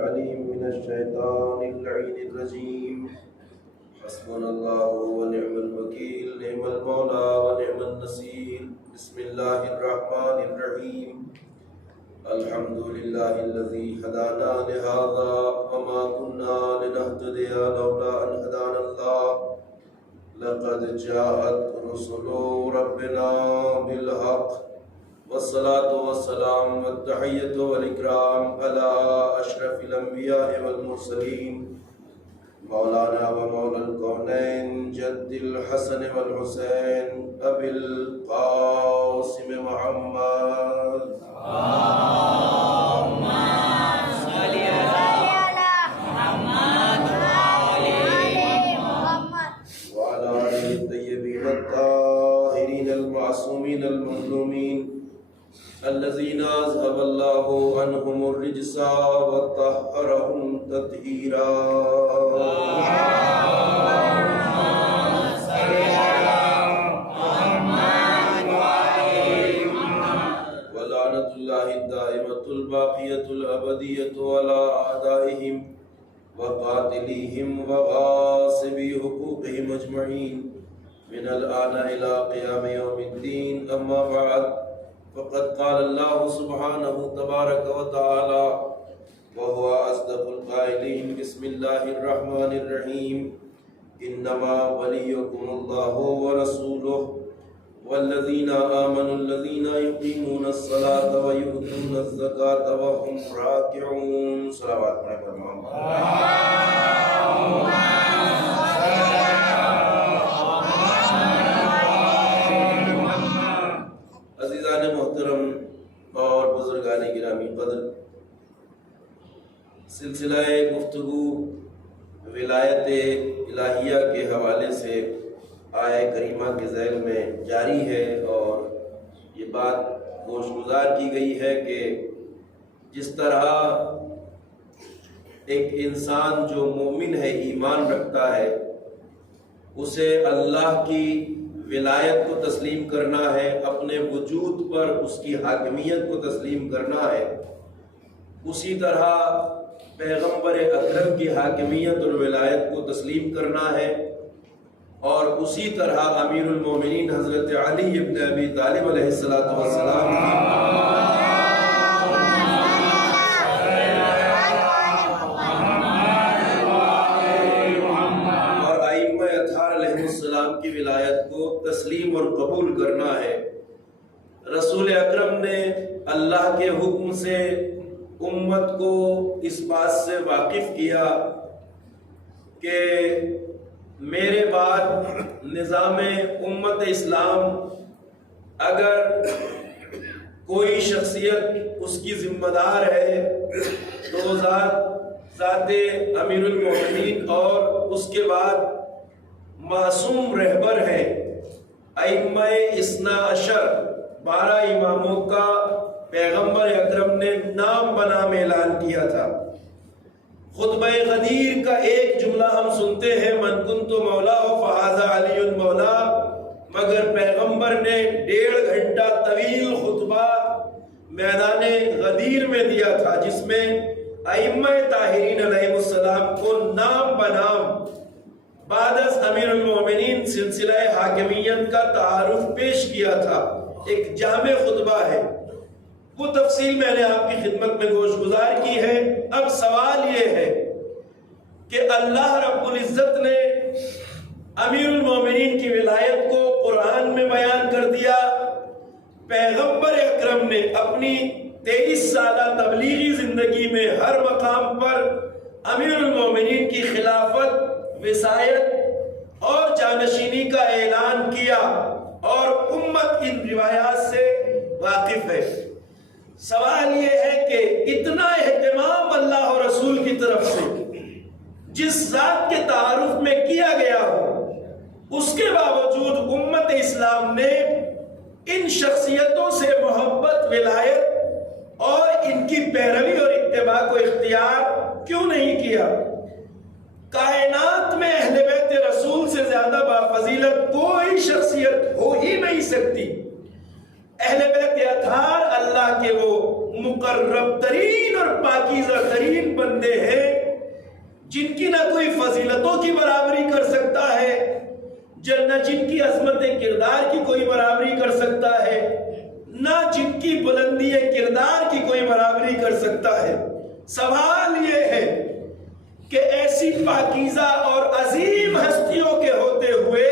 العليم من الشيطان اللعين الرجيم. حسبنا الله ونعم الوكيل، نعم المولى ونعم النصير. بسم الله الرحمن الرحيم. الحمد لله الذي هدانا لهذا وما كنا لنهتدي لولا أن هدانا الله. لقد جاءت رسل ربنا بالحق، والصلاة والسلام والتحية والإكرام على أشرف الأنبياء والمرسلين مولانا ومولى الكونين جد الحسن والحسين أبي القاسم محمد. اللهم صل على محمد وعلى آله الطيبين الطاهرين المعصومين المظلومين الذين أذهب الله عنهم الرجس وطهرهم تطهيرا. ولعنة الله الدائمة الباقية الأبدية على أعدائهم وقاتليهم وغاصبي حقوقهم أجمعين من الآن إلى قيام يوم الدين. أما بعد، فقد قال الله سبحانه تبارك وتعالى وهو أصدق القائلين: بسم الله الرحمن الرحيم. إنما وليكم الله ورسوله والذين آمنوا الذين يقيمون الصلاة ويؤتون الزكاة وهم راكعون. صلوات محمد. عزیزان محترم اور بزرگان گرامی قدر، سلسلہ گفتگو ولایت الہیہ کے حوالے سے آیہ کریمہ کے ذیل میں جاری ہے، اور یہ بات گوش گزار کی گئی ہے کہ جس طرح ایک انسان جو مومن ہے، ایمان رکھتا ہے، اسے اللہ کی ولایت کو تسلیم کرنا ہے، اپنے وجود پر اس کی حاکمیت کو تسلیم کرنا ہے، اسی طرح پیغمبر اکرم کی حاکمیت اور ولایت کو تسلیم کرنا ہے، اور اسی طرح امیر المومنین حضرت علی ابن ابی طالب علیہ السلام اور ائمہ اطہار علیہ السلام کی ولایت کو تسلیم اور قبول کرنا ہے۔ رسول اکرم نے اللہ کے حکم سے امت کو اس بات سے واقف کیا کہ میرے بعد نظام امت اسلام اگر کوئی شخصیت اس کی ذمہ دار ہے تو ذات امیر المومنین اور اس کے بعد معصوم رہبر ہے ائمہ اثنا عشر، 12 اماموں کا پیغمبر اکرم نے نام بنام اعلان کیا تھا۔ خطبہ غدیر کا ایک جملہ ہم سنتے ہیں: من کنت مولا فہذا علی المولا، مگر پیغمبر نے 1.5 گھنٹہ طویل خطبہ میدان غدیر میں دیا تھا، جس میں ائمہ طاہرین علیہ السلام کو نام بنام بعد از امیر المومنین سلسلہ حاکمیت کا تعارف پیش کیا تھا۔ ایک جامع خطبہ ہے، وہ تفصیل میں نے آپ کی خدمت میں گوش گزار کی ہے۔ اب سوال یہ ہے کہ اللہ رب العزت نے امیر المومنین کی ولایت کو قرآن میں بیان کر دیا، پیغمبر اکرم نے اپنی 23 سالہ تبلیغی زندگی میں ہر مقام پر امیر المومنین کی خلافت، وصایت اور جانشینی کا اعلان کیا، اور امت ان روایات سے واقف ہے۔ سوال یہ ہے کہ اتنا اہتمام اللہ اور رسول کی طرف سے جس ذات کے تعارف میں کیا گیا ہو، اس کے باوجود امت اسلام نے ان شخصیتوں سے محبت، ولایت اور ان کی پیروی اور اتباع کو اختیار کیوں نہیں کیا؟ کائنات میں اہل بیت رسول سے زیادہ بافضیلت کوئی شخصیت ہو ہی نہیں سکتی۔ اہل بیت اطہار اللہ کے وہ مقرب ترین اور پاکیزہ ترین بندے عزتوں کی برابری کر سکتا ہے، نہ جن کی عظمت کردار کی کوئی برابری کر سکتا ہے، نہ جن کی بلندی کردار کی کوئی برابری کر سکتا ہے۔ سوال یہ ہے کہ ایسی پاکیزہ اور عظیم ہستیوں کے ہوتے ہوئے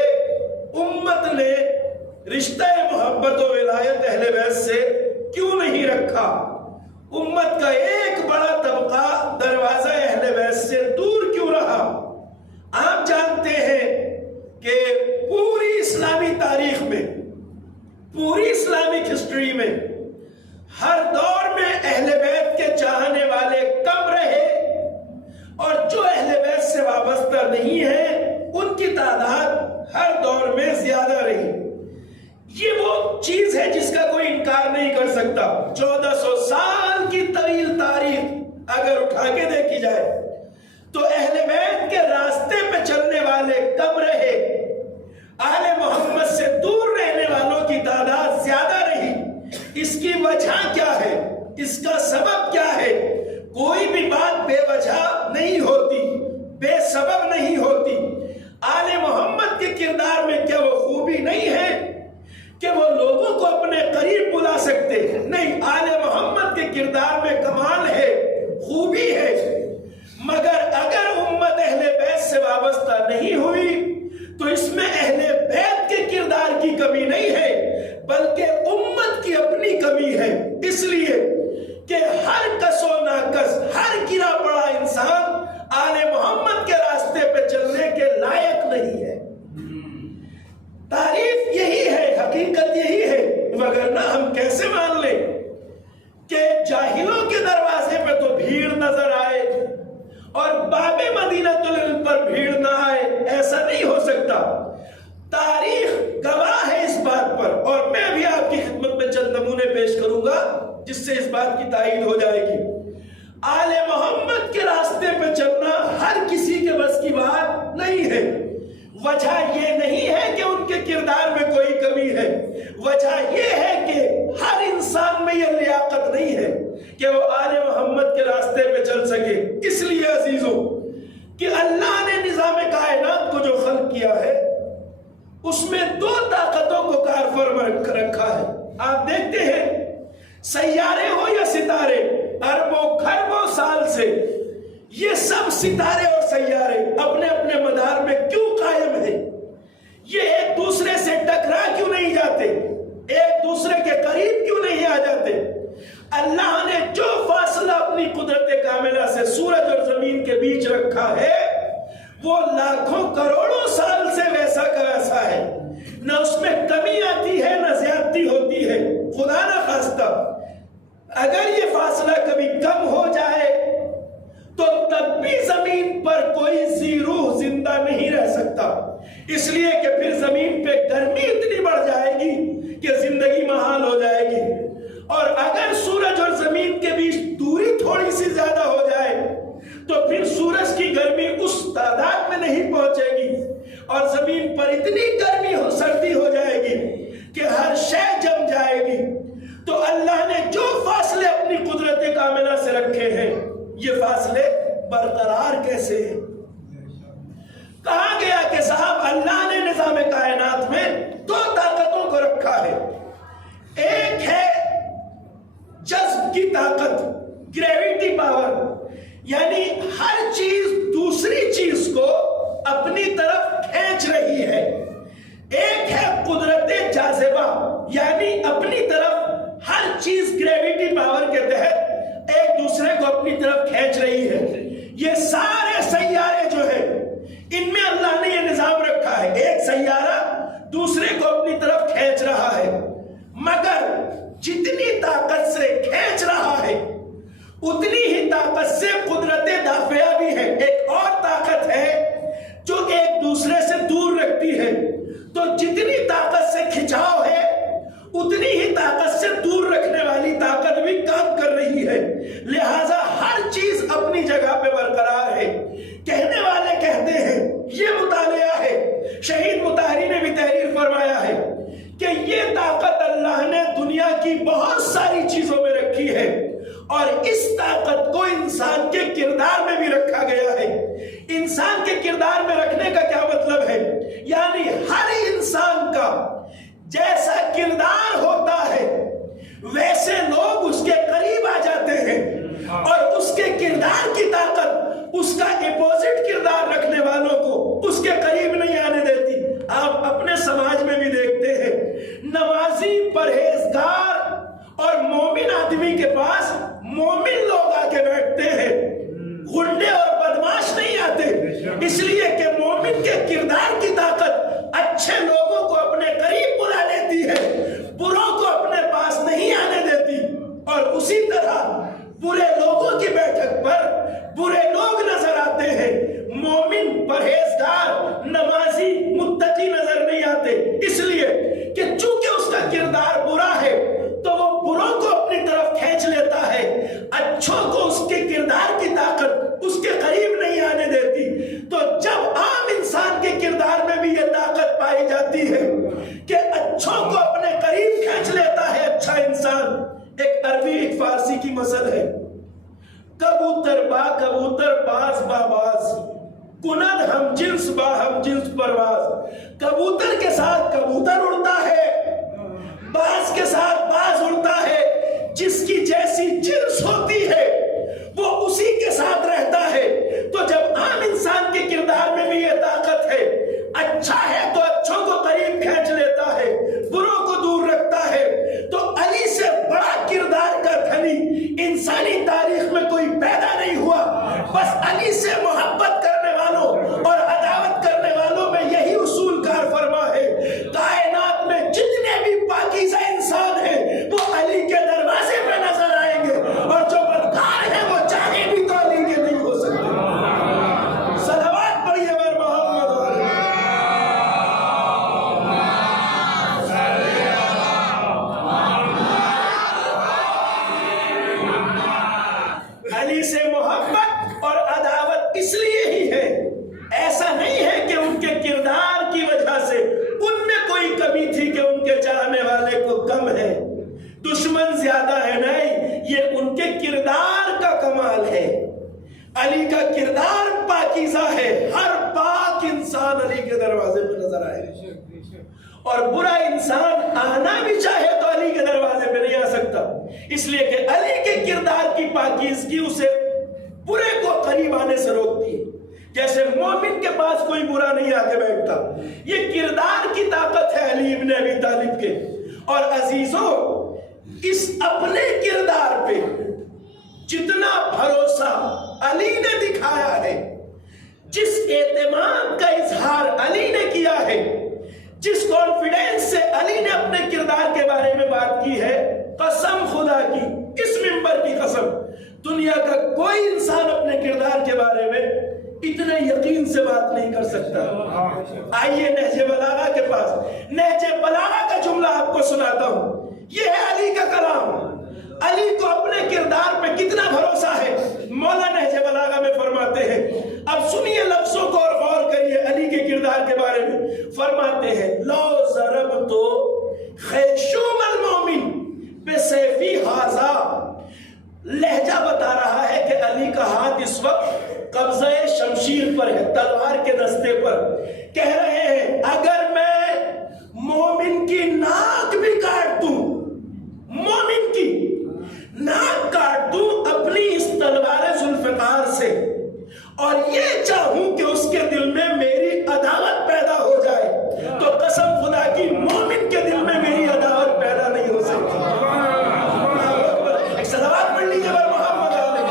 امت نے رشتہ محبت و ولایت اہل بیت سے کیوں نہیں رکھا؟ امت کا ایک بڑا طبقہ دروازہ اہل بیت سے دور کیوں رہا؟ آپ جانتے ہیں کہ پوری اسلامی تاریخ میں، پوری اسلامک ہسٹری میں ہر دور میں اہل بیت کے چاہنے والے کم رہے، اور جو اہل بیت سے وابستہ نہیں ہیں ان کی تعداد ہر دور میں زیادہ رہی۔ یہ وہ چیز ہے جس کا کوئی انکار نہیں کر سکتا۔ 1400 سال کی طویل تاریخ اگر اٹھا کے دیکھی جائے تو اہل بیت کے راستے پہ چلنے والے کم رہے، آل محمد سے دور رہنے والوں کی تعداد زیادہ رہی۔ اس کی وجہ کیا ہے؟ اس کا سبب کیا ہے؟ کوئی بھی بات بے وجہ نہیں ہوتی، بے سبب نہیں ہوتی۔ آل محمد کے کردار میں کیا وہ خوبی نہیں ہے کہ وہ لوگوں کو اپنے قریب بلا سکتے ہیں؟ نہیں، آل محمد کے کردار میں کمال ہے، خوبی ہے، مگر اگر امت اہل بیت سے وابستہ نہیں ہوئی تو اس میں اہل بیت کے کردار کی کمی نہیں ہے بلکہ امت کی اپنی کمی ہے۔ اس لیے کہ ہر کس و ناکس، ہر گرا پڑا انسان آل محمد کے راستے پہ چلنے کے لائق نہیں ہے۔ تعریف یہی ہے، حقیقت یہی ہے، وگرنہ ہم کیسے مان لیں کہ جاہلوں کے دروازے پہ تو بھیڑ نظر آئے اور باب مدینۃ العلم پر بھیڑ نہ آئے؟ ایسا نہیں ہو سکتا۔ تاریخ گواہ ہے اس بات پر، اور میں بھی آپ کی خدمت میں چند نمونے پیش کروں گا جس سے اس بات کی تائید ہو جائے گی۔ آل محمد کے راستے پہ چلنا ہر کسی کے بس کی بات نہیں ہے۔ وجہ یہ نہیں ہے کہ ان کے کردار میں کوئی کمی ہے، وجہ یہ ہے کہ ہر انسان میں یہ لیاقت نہیں ہے کہ وہ آل محمد کے راستے پہ چل سکے۔ اس لیے عزیزوں کہ اللہ نے نظام کائنات کو جو خلق کیا ہے اس میں دو طاقتوں کو کار فرما رکھا ہے۔ آپ دیکھتے ہیں سیارے ہو یا ستارے، اربوں کھربوں سال سے یہ سب ستارے اور سیارے اپنے اپنے مدار میں کیوں قائم ہیں؟ یہ ایک دوسرے سے ٹکرا کیوں نہیں جاتے؟ ایک دوسرے کے قریب کیوں نہیں آ جاتے؟ اللہ نے جو فاصلہ اپنی قدرت کاملہ سے سورج اور زمین کے بیچ رکھا ہے وہ لاکھوں کروڑوں سال سے ویسا کا ویسا ہے، نہ اس میں کمی آتی ہے نہ زیادتی ہوتی ہے۔ خدا نہ خواستہ اگر یہ فاصلہ کبھی کم ہو جائے تو تب بھی زمین پر کوئی ذی روح زندہ نہیں رہ سکتا، اس لیے کہ پھر زمین پہ گرمی اتنی بڑھ جائے گی کہ زندگی محال ہو جائے گی، اور اگر سورج اور زمین کے بیچ دوری تھوڑی سی زیادہ ہو جائے تو پھر سورج کی گرمی اس تعداد میں نہیں پہنچے گی اور زمین پر اتنی گرمی سردی ہو جائے گی کہ ہر شے جم جائے گی۔ تو اللہ نے جو فاصلے اپنی قدرت کاملہ سے رکھے ہیں یہ فاصلے برقرار کیسے ہیں؟ کہا گیا کہ صاحب اللہ نے نظام کائنات میں دو طاقتوں کو رکھا ہے، ایک ہے جذب کی طاقت، گریویٹی پاور، یعنی ہر چیز دوسری چیز کو اپنی طرف کھینچ رہی ہے، ایک ہے قدرت جاذبہ، یعنی اپنی طرف ہر چیز گریویٹی پاور کے تحت ایک دوسرے کو اپنی طرف کھینچ رہی ہے۔ یہ سارے سیارے جو ہیں ان میں اللہ نے یہ نظام رکھا ہے، ایک سیارہ دوسرے کو اپنی طرف کھینچ رہا ہے، مگر جتنی طاقت سے کھینچ رہا ہے اتنی ہی طاقت سے قدرت دافعہ بھی ہے۔ ایک اور طاقت ہے جو ایک دوسرے سے دور رکھتی ہے، تو جتنی طاقت سے کھچاؤ ہے اتنی ہی طاقت سے دور رکھنے والی طاقت بھی کام کر رہی ہے، لہذا ہر چیز اپنی جگہ پہ برقرار ہے۔ کہنے والے کہتے ہیں، یہ مطالعہ ہے، شہید مطہری نے بھی تحریر فرمایا ہے کہ یہ طاقت اللہ نے دنیا کی بہت ساری چیزوں میں رکھی ہے، اور اس طاقت کو انسان کے جیسا کردار ہوتا ہے ویسے لوگ اس کے قریب آ جاتے ہیں، اور اس کے کردار کی طاقت اس کا اپوزٹ کردار رکھنے والوں کو اس کے قریب نہیں آنے دیتی۔ آپ اپنے سماج میں بھی دیکھتے ہیں، نمازی، پرہیزگار اور مومن آدمی کے پاس مومن لوگ آ کے بیٹھتے ہیں، غنڈے اور بدماش نہیں آتے، اس لیے کہ مومن کے کردار کی طاقت اچھے لوگوں کو اپنے قریب بلا لیتی ہے، بروں کو اپنے پاس نہیں آنے دیتی۔ اور اسی طرح برے لوگوں کی بیٹھک پر برے لوگ نظر آتے ہیں، مومن، پرہیزگار، نمازی، متقی نظر نہیں آتے، اس لیے کہ چونکہ اس کا کردار برا ہے تو وہ بروں کو اپنی طرف کھینچ لیتا ہے، اچھوں کو اس کے کردار کی طاقت اس کے قریب نہیں آنے دیتی۔ تو جب عام انسان کے کردار میں بھی یہ طاقت پائی جاتی ہے کہ اچھوں کو اپنے قریب کھینچ لیتا ہے اچھا انسان، ایک عربی ایک فارسی کی مثل ہے، کبوتر با کبوتر، باز با باز، کند ہم جنس با ہم جنس پرواز۔ کبوتر کے ساتھ کبوتر اڑتا ہے، باز کے ساتھ باز اڑتا ہے، جس کی جیسی جنس ہوتی ہے وہ اسی کے ساتھ رہتا ہے۔ تو جب عام انسان کے کردار میں بھی یہ طاقت ہے، اچھا ہے تو اچھوں کو قریب کھینچ لیتا ہے، بروں کو دور رکھتا ہے۔ تو علی سے بڑا کردار کا دھنی انسانی تاریخ میں کوئی پیدا نہیں ہوا، بس علی سے محبت کرنے والوں اور عداوت کرنے والوں میں یہی اصول کار فرما ہے۔ کائنات میں جتنے بھی پاکیزہ انسان ہیں وہ علی کے دروازے پہ نظر آئیں گے، اور جو بدکار ہیں وہ چاہے بھی تو علی کے نہیں ہو سکتے۔ صلوات پڑھیے بر محمد۔ علی سے محبت اور عداوت اس لیے ہی ہے، ایسا نہیں ہے کہ ان کے کردار کی وجہ سے ان میں کوئی کمی تھی کہ ان کے چاہنے والے کو کم ہے، دشمن زیادہ ہے، نہیں، یہ ان کے کردار کا کمال ہے۔ علی کا کردار پاکیزہ ہے، ہر پاک انسان علی کے دروازے پہ نظر آئے، اور برا انسان آنا بھی چاہے تو علی کے دروازے پہ نہیں آ سکتا، اس لیے کہ علی کے کردار کی پاکیزگی اسے برے کو قریب آنے سے روکتی ہے۔ جیسے مومن کے پاس کوئی برا نہیں آ کے بیٹھتا، یہ کردار کی طاقت ہے علی ابن ابی طالب کے۔ اور عزیزوں، اس اپنے کردار پہ جتنا بھروسہ علی نے دکھایا ہے، جس اعتماد کا اظہار علی نے کیا ہے، جس کانفیڈنس سے علی نے اپنے کردار کے بارے میں بات کی ہے، قسم خدا کی، اس منبر کی قسم، دنیا کا کوئی انسان اپنے کردار کے بارے میں اتنے یقین سے بات نہیں کر سکتا۔ آئیے نہج بلاغہ کے پاس، نہج بلاغہ کا جملہ آپ کو سناتا ہوں، یہ ہے علی کا کلام۔ علی کو اپنے کردار پہ کتنا بھروسہ ہے، مولا نہج بلاغہ میں فرماتے ہیں۔ اب سنیے لفظوں کو اور غور کریے علی کے کردار کے بارے میں۔ فرماتے ہیں، لو ضربت خیشوم المومن بسیفی ھذا، لہجہ بتا رہا ہے کہ علی کا ہاتھ اس وقت قبضہ شمشیر پر ہے، تلوار کے دستے پر۔ کہہ رہے ہیں اگر میں مومن کی ناک بھی کاٹ دوں، مومن کی ناک کاٹ دوں اپنی اس تلوار ذوالفقار سے، اور یہ چاہوں کہ اس کے دل میں میری عداوت پیدا ہو جائے، تو قسم خدا کی مومن کے دل میں میری عداوت پیدا نہیں ہو سکتی۔ ایک صلوات پڑھ لیجیے بر محمد علیہ۔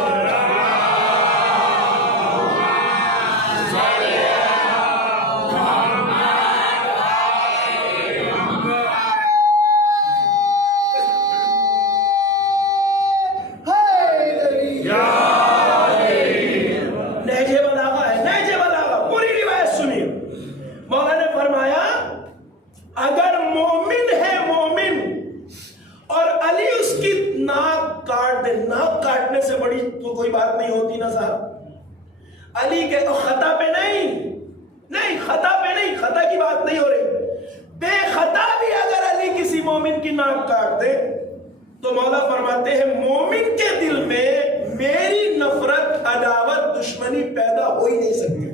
کوئی بات نہیں ہوتی نا صاحب، علی کے خطا پہ نہیں، خطا پہ نہیں، خطا کی بات نہیں ہو رہی، بے خطا بھی اگر علی کسی مومن کی ناک کاٹ دے تو مولا فرماتے ہیں مومن کے دل میں میری نفرت، عداوت، دشمنی پیدا ہو ہی نہیں سکتی۔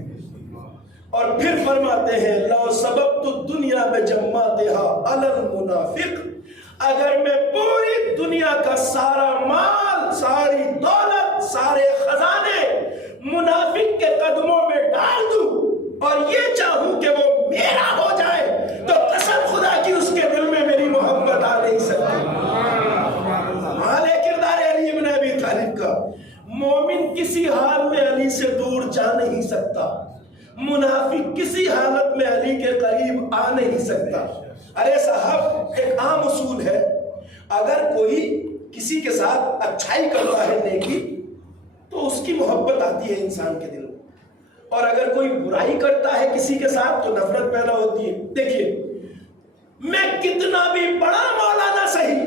اور پھر فرماتے ہیں لو سببت الدنیا بجماتها علی المنافق، اگر میں پوری دنیا کا سارا مال، ساری دولت، سارے خزانے منافق کے قدموں میں ڈال دوں اور یہ چاہوں کہ وہ میرا ہو جائے، تو قسم خدا کی اس کے دل میں میری محبت آ نہیں سکتی۔ حال کردار علی ابن ابی طالب کا، مومن کسی حال میں علی سے دور جا نہیں سکتا، منافق کسی حالت میں علی کے قریب آ نہیں سکتا۔ ارے صاحب، ایک عام اصول ہے، اگر کوئی کسی کے ساتھ اچھائی کرتا ہے، نیکی، تو اس کی محبت آتی ہے انسان کے دل میں، اور اگر کوئی برائی کرتا ہے کسی کے ساتھ تو نفرت پیدا ہوتی ہے۔ دیکھیے، میں کتنا بھی بڑا مولانا صحیح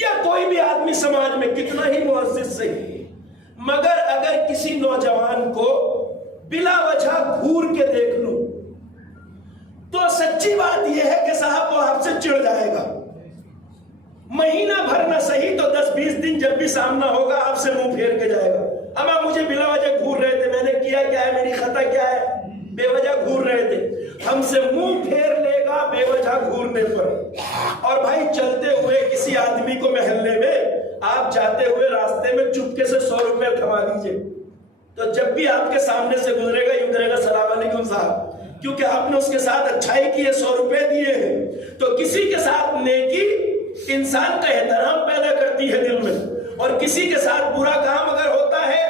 یا کوئی بھی آدمی سماج میں کتنا ہی معزز صحیح، مگر اگر کسی نوجوان کو بلا وجہ گھور کے دیکھ لوں تو سچی بات یہ ہے کہ صاحب وہ آپ سے چڑ جائے گا۔ مہینہ بھر نہ صحیح تو 10-20 دن جب بھی سامنا ہوگا آپ سے منہ پھیر کے جائے گا۔ اب آپ مجھے بلا وجہ گھور رہے تھے، میں نے کیا کیا ہے، میری خطا کیا ہے، بے وجہ گھور رہے تھے، ہم سے منہ پھیر لے گا بے وجہ گھورنے پر۔ اور بھائی چلتے ہوئے کسی آدمی کو محلے میں آپ جاتے ہوئے راستے میں چپکے سے 100 روپے تھما دیجئے، تو جب بھی آپ کے سامنے سے گزرے گا یوں کرے گا السلام علیکم صاحب، کیونکہ آپ نے اس کے ساتھ اچھائی کی ہے، 100 روپے دیے ہیں۔ تو کسی کے ساتھ نیکی انسان کا احترام پیدا کرتی ہے دل میں، اور کسی کے ساتھ برا کام اگر ہوتا ہے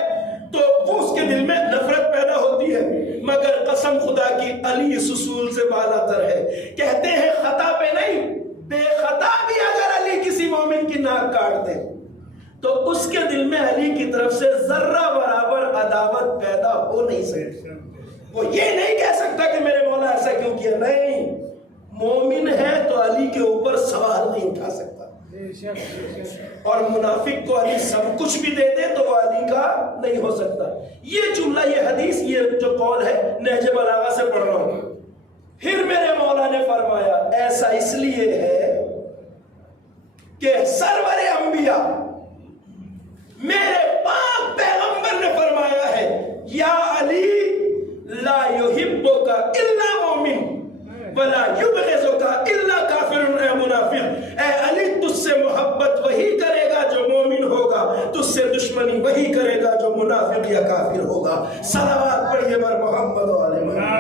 تو وہ اس کے دل میں نفرت پیدا ہوتی ہے۔ مگر قسم خدا کی علی اس اصول سے بالا تر ہے، کہتے ہیں خطا پہ نہیں، بے خطا بھی اگر علی کسی مومن کی ناک کاٹ دے تو اس کے دل میں علی کی طرف سے ذرہ برابر عداوت پیدا ہو نہیں سکتی۔ وہ یہ نہیں کہہ سکتا کہ میرے مولا ایسا کیوں کیا، نہیں، مومن ہے تو علی کے اوپر سوال نہیں اٹھا سکتا۔ اور منافق کو علی سب کچھ بھی دے دے تو وہ علی کا نہیں ہو سکتا۔ یہ جملہ، یہ حدیث، یہ جو قول ہے نہج بلاغہ سے پڑھ رہا ہوں۔ پھر میرے مولا نے فرمایا ایسا اس لیے ہے کہ سرور انبیاء میرے پاک پیغمبر نے فرمایا ہے یا علی لا یحبک الا مومن ولا یبغضک الا کافر اے منافق، اے علی تجھ سے محبت وہی کرے گا جو مومن ہوگا، تجھ سے دشمنی وہی کرے گا جو منافق یا کافر ہوگا۔ صلوات پڑھیے بر محمد و آل محمد۔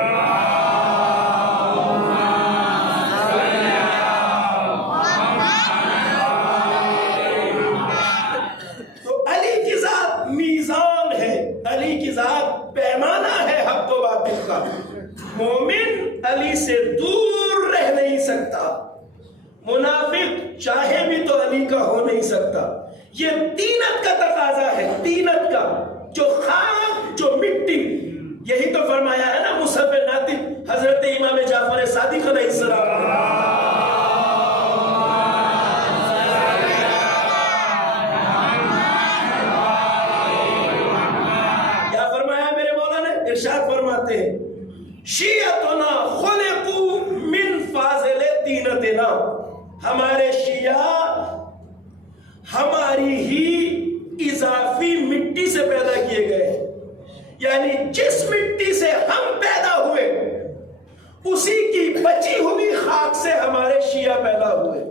تو علی کی ذات میزان ہے، علی کی ذات پیمانہ ہے حق و باطل کا۔ مومن علی سے دور رہ نہیں سکتا، منافق چاہے بھی تو علی کا ہو نہیں سکتا۔ یہ تینت کا تقاضا ہے، تینت کا، جو خاک جو مٹی، یہی تو فرمایا ہے نا مصحف ناطق حضرت امام جعفر صادق علیہ السلام۔ کیا فرمایا میرے مولا نے؟ ارشاد فرماتے ہیں شیعتنا خلقوا من فاضل تینتنا، ہمارے شیعہ ہماری ہی اضافی مٹی سے پیدا کیے گئے ہیں، یعنی جس مٹی سے ہم پیدا ہوئے اسی کی بچی ہوئی خاک سے ہمارے شیعہ پیدا ہوئے۔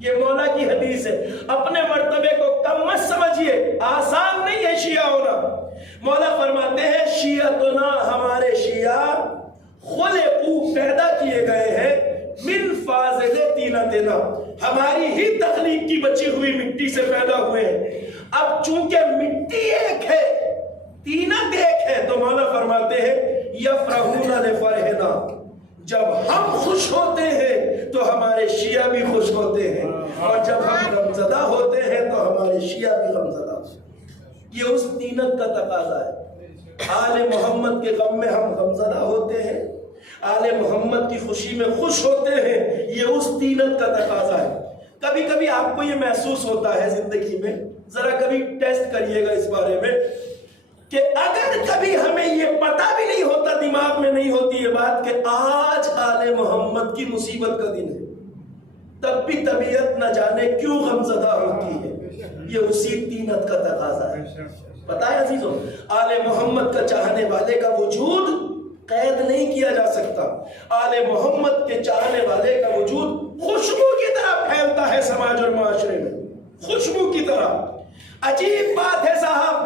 یہ مولا کی حدیث ہے، اپنے مرتبے کو کم مت سمجھیے، آسان نہیں ہے شیعہ ہونا۔ مولا فرماتے ہیں شیعتنا، ہمارے شیعہ خلقوا پیدا کیے گئے ہیں من فاضل تینتنا، ہماری ہی تخلیق کی بچی ہوئی مٹی سے پیدا ہوئے ہیں۔ اب چونکہ مٹی ایک ہے، تینت ایک ہے، تو مولا فرماتے ہیں یفرحون لفرحنا، جب ہم خوش ہوتے ہیں تو ہمارے شیعہ بھی خوش ہوتے ہیں، اور جب ہم غمزدہ ہوتے ہیں تو ہمارے شیعہ بھی غمزدہ ہوتے ہیں۔ یہ اس تینت کا تقاضا ہے۔ آل محمد کے غم میں ہم غمزدہ ہوتے ہیں، آل محمد کی خوشی میں خوش ہوتے ہیں، یہ اس تینت کا تقاضا ہے۔ کبھی کبھی آپ کو یہ محسوس ہوتا ہے زندگی میں، ذرا کبھی ٹیسٹ کریے گا اس بارے میں، کہ اگر کبھی ہمیں یہ پتہ بھی نہیں ہوتا، دماغ میں نہیں ہوتی یہ بات کہ آج آل محمد کی مصیبت کا دن ہے، تب بھی طبیعت نہ جانے کیوں غمزدہ ہوتی ہے۔ یہ اسی تینت کا تقاضا ہے۔ پتہ ہے عزیزوں، آل محمد کا چاہنے والے کا وجود قید نہیں کیا جا سکتا۔ آل محمد کے چاہنے والے کا وجود خوشبو کی طرح پھیلتا ہے سماج اور معاشرے میں، خوشبو کی طرح۔ عجیب بات ہے صاحب،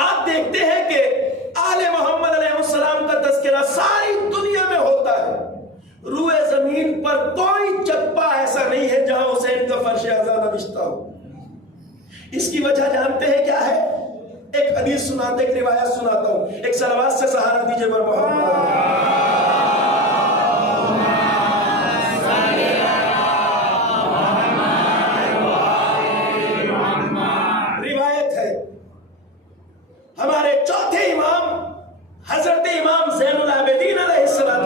آپ دیکھتے ہیں کہ آل محمد علیہ السلام کا تذکرہ ساری دنیا میں ہوتا ہے، روئے زمین پر کوئی چپا ایسا نہیں ہے جہاں حسین کا فرش اعضا نہ بچتا ہو۔ اس کی وجہ جانتے ہیں کیا ہے؟ ایک حدیث سناتے، ایک روایت سناتا ہوں، ایک صلوات سے سہارا دیجئے بر محمد۔ روایت ہے ہمارے چوتھے امام حضرت امام زین العابدین علیہ السلام،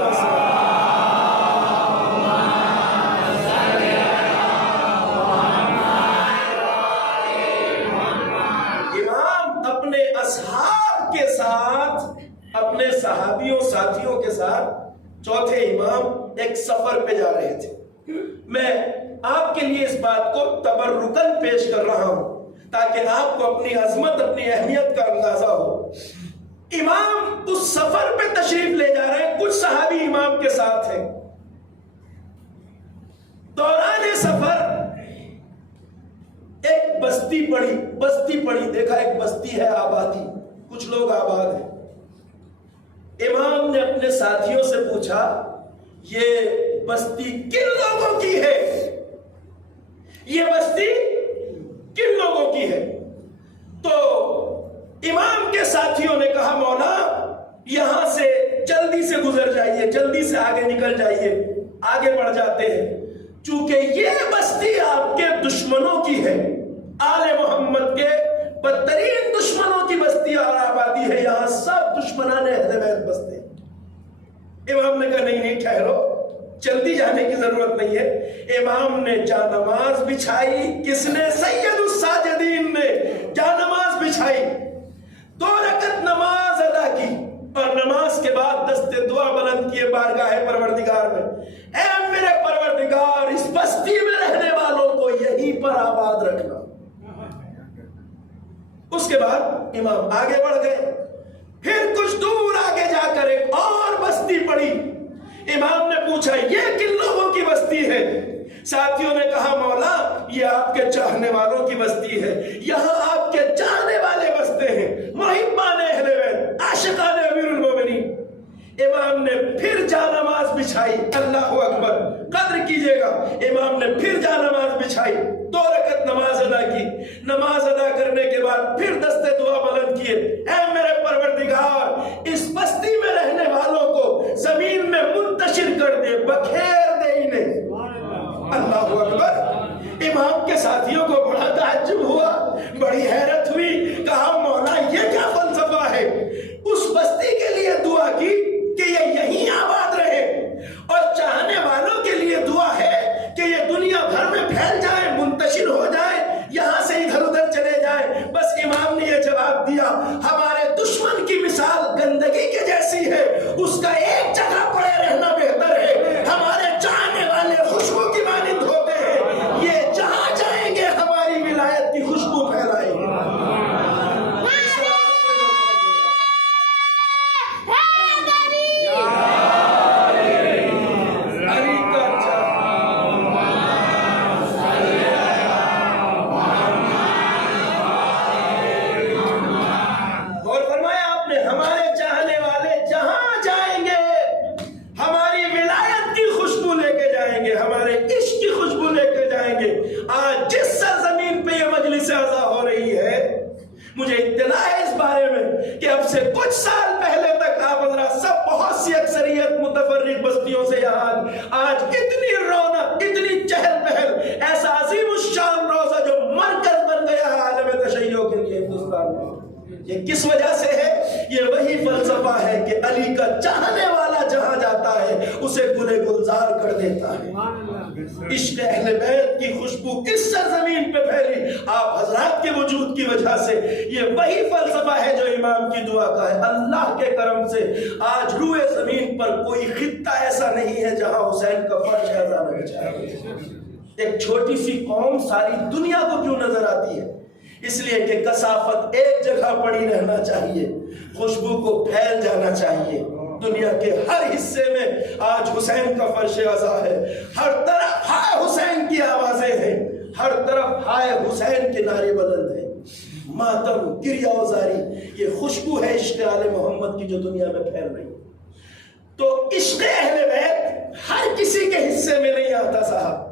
اصحاب کے ساتھ، اپنے صحابیوں ساتھیوں کے ساتھ، چوتھے امام ایک سفر پہ جا رہے تھے۔ میں آپ کے لیے اس بات کو تبرکن پیش کر رہا ہوں تاکہ آپ کو اپنی عظمت، اپنی اہمیت کا اندازہ ہو۔ امام اس سفر پہ تشریف لے جا رہے ہیں، کچھ صحابی امام کے ساتھ ہیں۔ دوران سفر ایک بستی پڑی، دیکھا ایک بستی ہے، آبادی، کچھ لوگ آباد ہیں۔ امام نے اپنے ساتھیوں سے پوچھا یہ بستی کن لوگوں کی ہے؟ یہ بستی کن لوگوں کی ہے؟ تو امام کے ساتھیوں نے کہا مولا یہاں سے جلدی سے گزر جائیے، جلدی سے آگے نکل جائیے، آگے بڑھ جاتے ہیں، چونکہ یہ بستی آپ کے دشمنوں کی ہے، آل محمد کے بدترین دشمنوں کی بستی اور آبادی ہے، یہاں سب دشمنان اہل بیت بستے ہیں۔ امام نے کہا نہیں ٹھہرو، جلدی جانے کی ضرورت نہیں ہے۔ امام نے جانماز بچھائی، کس نے؟ سید الساجدین نے جانماز بچھائی، 2 رکعت نماز ادا کی، اور نماز کے بعد دست دعا بلند کیے بارگاہ پروردگار میں، اے میرے پروردگار اس بستی میں رہنے والوں کو یہیں پر آباد رکھنا۔ اس کے بعد امام آگے بڑھ گئے، پھر کچھ دور آگے جا کر ایک اور بستی پڑی۔ امام نے پوچھا یہ کن لوگوں کی بستی ہے؟ ساتھیوں نے کہا مولا یہ آپ کے چاہنے والوں کی بستی ہے، یہاں آپ کے چاہنے والے بستے ہیں، محبان اہل بیت، عاشقان امیر المومنین۔ امام نے پھر جانماز بچھائی، اللہ اکبر، قدر کیجئے گا، امام نے پھر جانماز بچھائی، 2 رکعت نماز ادا کی، نماز ادا کرنے کے بعد پھر دست دعا بلند کیے، اے میرے پروردگار اس بستی میں رہنے والوں کو زمین میں منتشر کر دے، بکھیر دے انہیں۔ اللہ اکبر۔ امام کے ساتھیوں کو بڑا تعجب ہوا، بڑی حیرت ہوئی، کہا مولا یہ کیا فلسفہ ہے؟ اس بستی کے لیے دعا کی کہ یہ یہیں آباد رہے، اور چاہنے والوں کے لیے دعا ہے کہ یہ دنیا بھر میں پھیل جائے، منتشر ہو جائے، یہاں سے ادھر ادھر چلے جائے۔ بس امام نے یہ جواب دیا ہمارے دشمن کی مثال گندگی کے جیسی ہے، اس کا ایک جگہ پڑے رہنا بہتر ہے، ہمارے چاہنے والے خوشبو کی مانند ہوتے ہیں، یہ جہاں جائیں گے ہماری ولایت کی خوشبو پھیلائیں گے۔ مجھے اطلاع ہے اس بارے میں کہ اب سے کچھ سال پہلے تک آپ حضرات سب بہت سی اکثریت متفرق بستیوں سے یہاں آج اتنی رونق، اتنی چہل پہل، ایسا عظیم الشان روزہ جو مرکز بن گیا ہے عالم تشیع کے لیے ہندوستان میں۔ یہ کس وجہ سے ہے؟ یہ وہی فلسفہ ہے کہ علی کا چاہنے والا جہاں جاتا ہے اسے گلے گلزار کر دیتا ہے۔ عشق اہل بیت کی خوشبو اس سرزمین پہ پھیلی آپ حضرات کے وجود کی وجہ سے۔ یہ وہی فلسفہ ہے جو امام کی دعا کا ہے۔ اللہ کے کرم سے آج روئے زمین پر کوئی خطہ ایسا نہیں ہے جہاں حسین کا فرش اعزاز نہ بچا ہے۔ ایک چھوٹی سی قوم ساری دنیا کو کیوں نظر آتی ہے؟ اس لیے کہ کثافت ایک جگہ پڑی رہنا چاہیے، خوشبو کو پھیل جانا چاہیے۔ دنیا کے ہر حصے میں آج حسین کا فرش عزا ہے، ہر طرف ہائے حسین کی آوازیں ہیں، ہر طرف ہائے حسین کے نعرے بلند ہیں۔ ماتم، گریہ وزاری، یہ خوشبو ہے عشق آل محمد کی جو دنیا میں پھیل رہی ہے۔ تو عشق اہل بیت ہر کسی کے حصے میں نہیں آتا صاحب،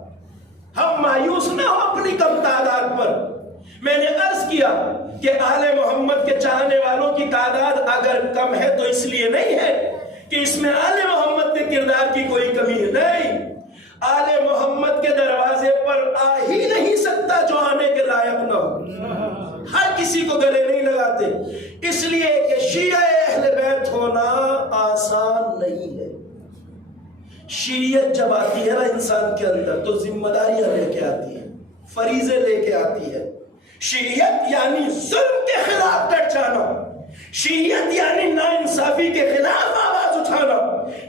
ہم مایوس نہ ہو اپنی کم تعداد پر۔ میں نے عرض کیا کہ آل محمد کے چاہنے والوں کی تعداد اگر کم ہے تو اس لیے نہیں ہے کہ اس میں آل محمد کے کردار کی کوئی کمی ہے، نہیں، آل محمد کے دروازے پر آ ہی نہیں سکتا جو آنے کے لائق نہ ہو، ہر کسی کو گلے نہیں لگاتے، اس لیے کہ شیعہ اہل بیت ہونا آسان نہیں ہے۔ شیعیت جب آتی ہے نا انسان کے اندر تو ذمہ داریاں لے کے آتی ہے، فریضے لے کے آتی ہے۔ شیعیت یعنی ظلم کے خلاف ڈٹ جانا، شیعیت یعنی ناانصافی کے خلاف آواز اٹھانا،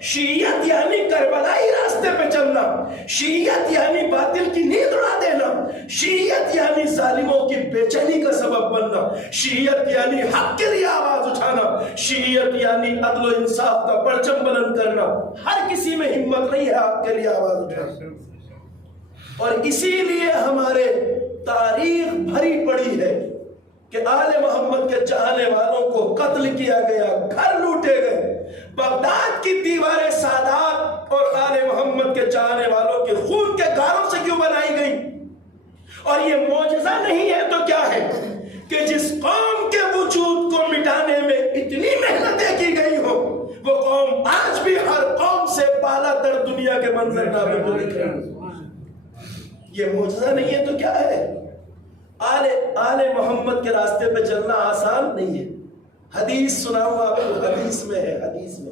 شیعیت یعنی کربلائی راستے پہ چلنا، شیعیت یعنی باطل کی نیند اڑا دینا، شیعیت یعنی ظالموں کی بے چینی کا سبب بننا، شیعیت یعنی حق کے لیے آواز اٹھانا، شیعیت یعنی عدل و انصاف کا پرچم بلند کرنا۔ ہر کسی میں ہمت نہیں ہے حق کے لیے آواز اٹھانا، اور اسی لیے ہمارے تاریخ بھری پڑی ہے کہ آل محمد کے چاہنے والوں کو قتل کیا گیا، گھر لوٹے گئے، بغداد کی دیواریں سادات اور آل محمد کے چاہنے والوں کے خون کے گاروں سے کیوں بنائی گئی؟ اور یہ معجزہ نہیں ہے تو کیا ہے کہ جس قوم کے وجود کو مٹانے میں اتنی محنتیں کی گئی ہو وہ قوم آج بھی ہر قوم سے بالا تر دنیا کے منظرنامے کو دکھ رہی ہے۔ یہ معجزہ نہیں ہے تو کیا ہے؟ آل محمد کے راستے پہ چلنا آسان نہیں ہے۔ حدیث سناؤں آپ کو، حدیث میں ہے، حدیث میں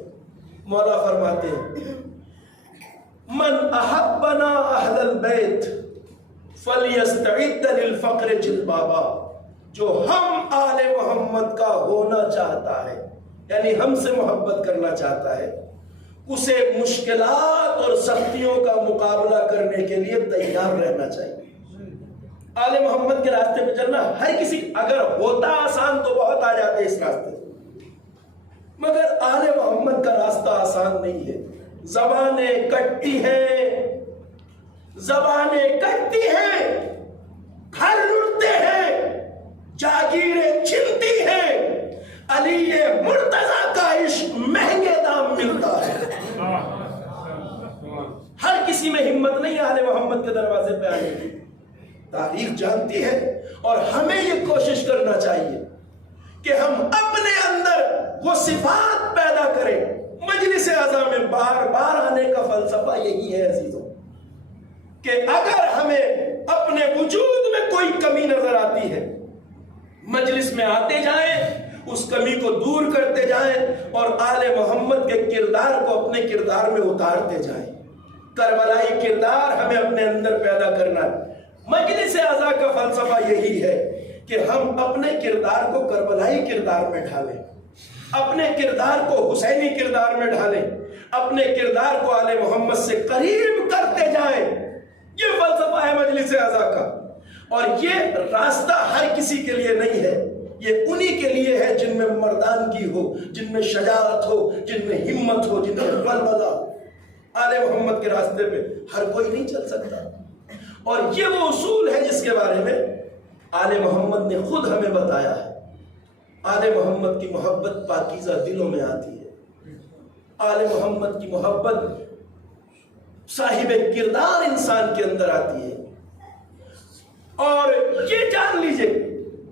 مولا فرماتے ہیں من احبنا اہل البیت فلیستعد للفقر جلبابا، جو ہم آل محمد کا ہونا چاہتا ہے، یعنی ہم سے محبت کرنا چاہتا ہے، اسے مشکلات اور سختیوں کا مقابلہ کرنے کے لیے تیار رہنا چاہیے۔ آل محمد کے راستے پہ چلنا ہر کسی، اگر ہوتا آسان تو بہت آ جاتے اس راستے سے، مگر آل محمد کا راستہ آسان نہیں ہے۔ زبانیں کٹتی ہیں، زبانیں کٹتی ہیں، گھر لٹتے ہیں، جاگیریں چھنتی ہیں، علی مرتضیٰ کا عشق مہنگے دام ملتا ہے۔ ہر کسی میں ہمت نہیں آل محمد کے دروازے پہ آنے کی، تاریخ جانتی ہے، اور ہمیں یہ کوشش کرنا چاہیے کہ ہم اپنے اندر وہ صفات پیدا کریں۔ مجلس اعظم میں بار بار آنے کا فلسفہ یہی ہے عزیزوں، کہ اگر ہمیں اپنے وجود میں کوئی کمی نظر آتی ہے، مجلس میں آتے جائیں، اس کمی کو دور کرتے جائیں، اور آل محمد کے کردار کو اپنے کردار میں اتارتے جائیں۔ کربلائی کردار ہمیں اپنے اندر پیدا کرنا ہے۔ مجلس اعزا کا فلسفہ یہی ہے کہ ہم اپنے کردار کو کربلائی کردار میں ڈھالیں، اپنے کردار کو حسینی کردار میں ڈھالیں، اپنے کردار کو آل محمد سے قریب کرتے جائیں۔ یہ فلسفہ ہے مجلس اعزا کا، اور یہ راستہ ہر کسی کے لیے نہیں ہے، یہ انہی کے لیے ہے جن میں مردانگی ہو، جن میں شجاعت ہو، جن میں ہمت ہو، جن میں بلبلہ ہو۔ آل محمد کے راستے پہ ہر کوئی نہیں چل سکتا، اور یہ وہ اصول ہے جس کے بارے میں آل محمد نے خود ہمیں بتایا ہے۔ آل محمد کی محبت پاکیزہ دلوں میں آتی ہے، آل محمد کی محبت صاحب کردار انسان کے اندر آتی ہے۔ اور یہ جان لیجئے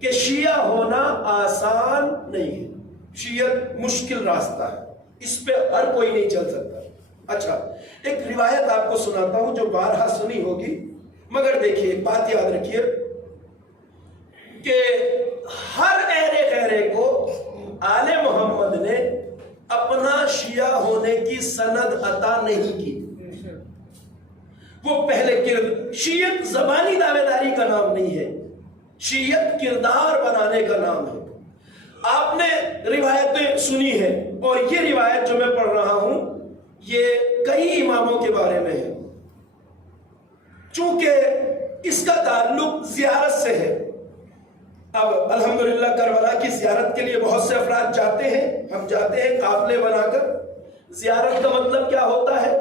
کہ شیعہ ہونا آسان نہیں ہے، شیعت مشکل راستہ ہے، اس پہ ہر کوئی نہیں چل سکتا۔ اچھا، ایک روایت آپ کو سناتا ہوں جو بارہا سنی ہوگی، مگر دیکھیے ایک بات یاد رکھیے کہ ہر ایرے کو آل محمد نے اپنا شیعہ ہونے کی سند عطا نہیں کی۔ وہ پہلے شیعت زبانی دعوے داری کا نام نہیں ہے، شیعت کردار بنانے کا نام ہے۔ آپ نے روایتیں سنی ہے، اور یہ روایت جو میں پڑھ رہا ہوں یہ کئی اماموں کے بارے میں ہے، چونکہ اس کا تعلق زیارت سے ہے۔ اب الحمدللہ کربلا کی زیارت کے لیے بہت سے افراد جاتے ہیں، ہم جاتے ہیں قافلے بنا کر۔ زیارت کا مطلب کیا ہوتا ہے؟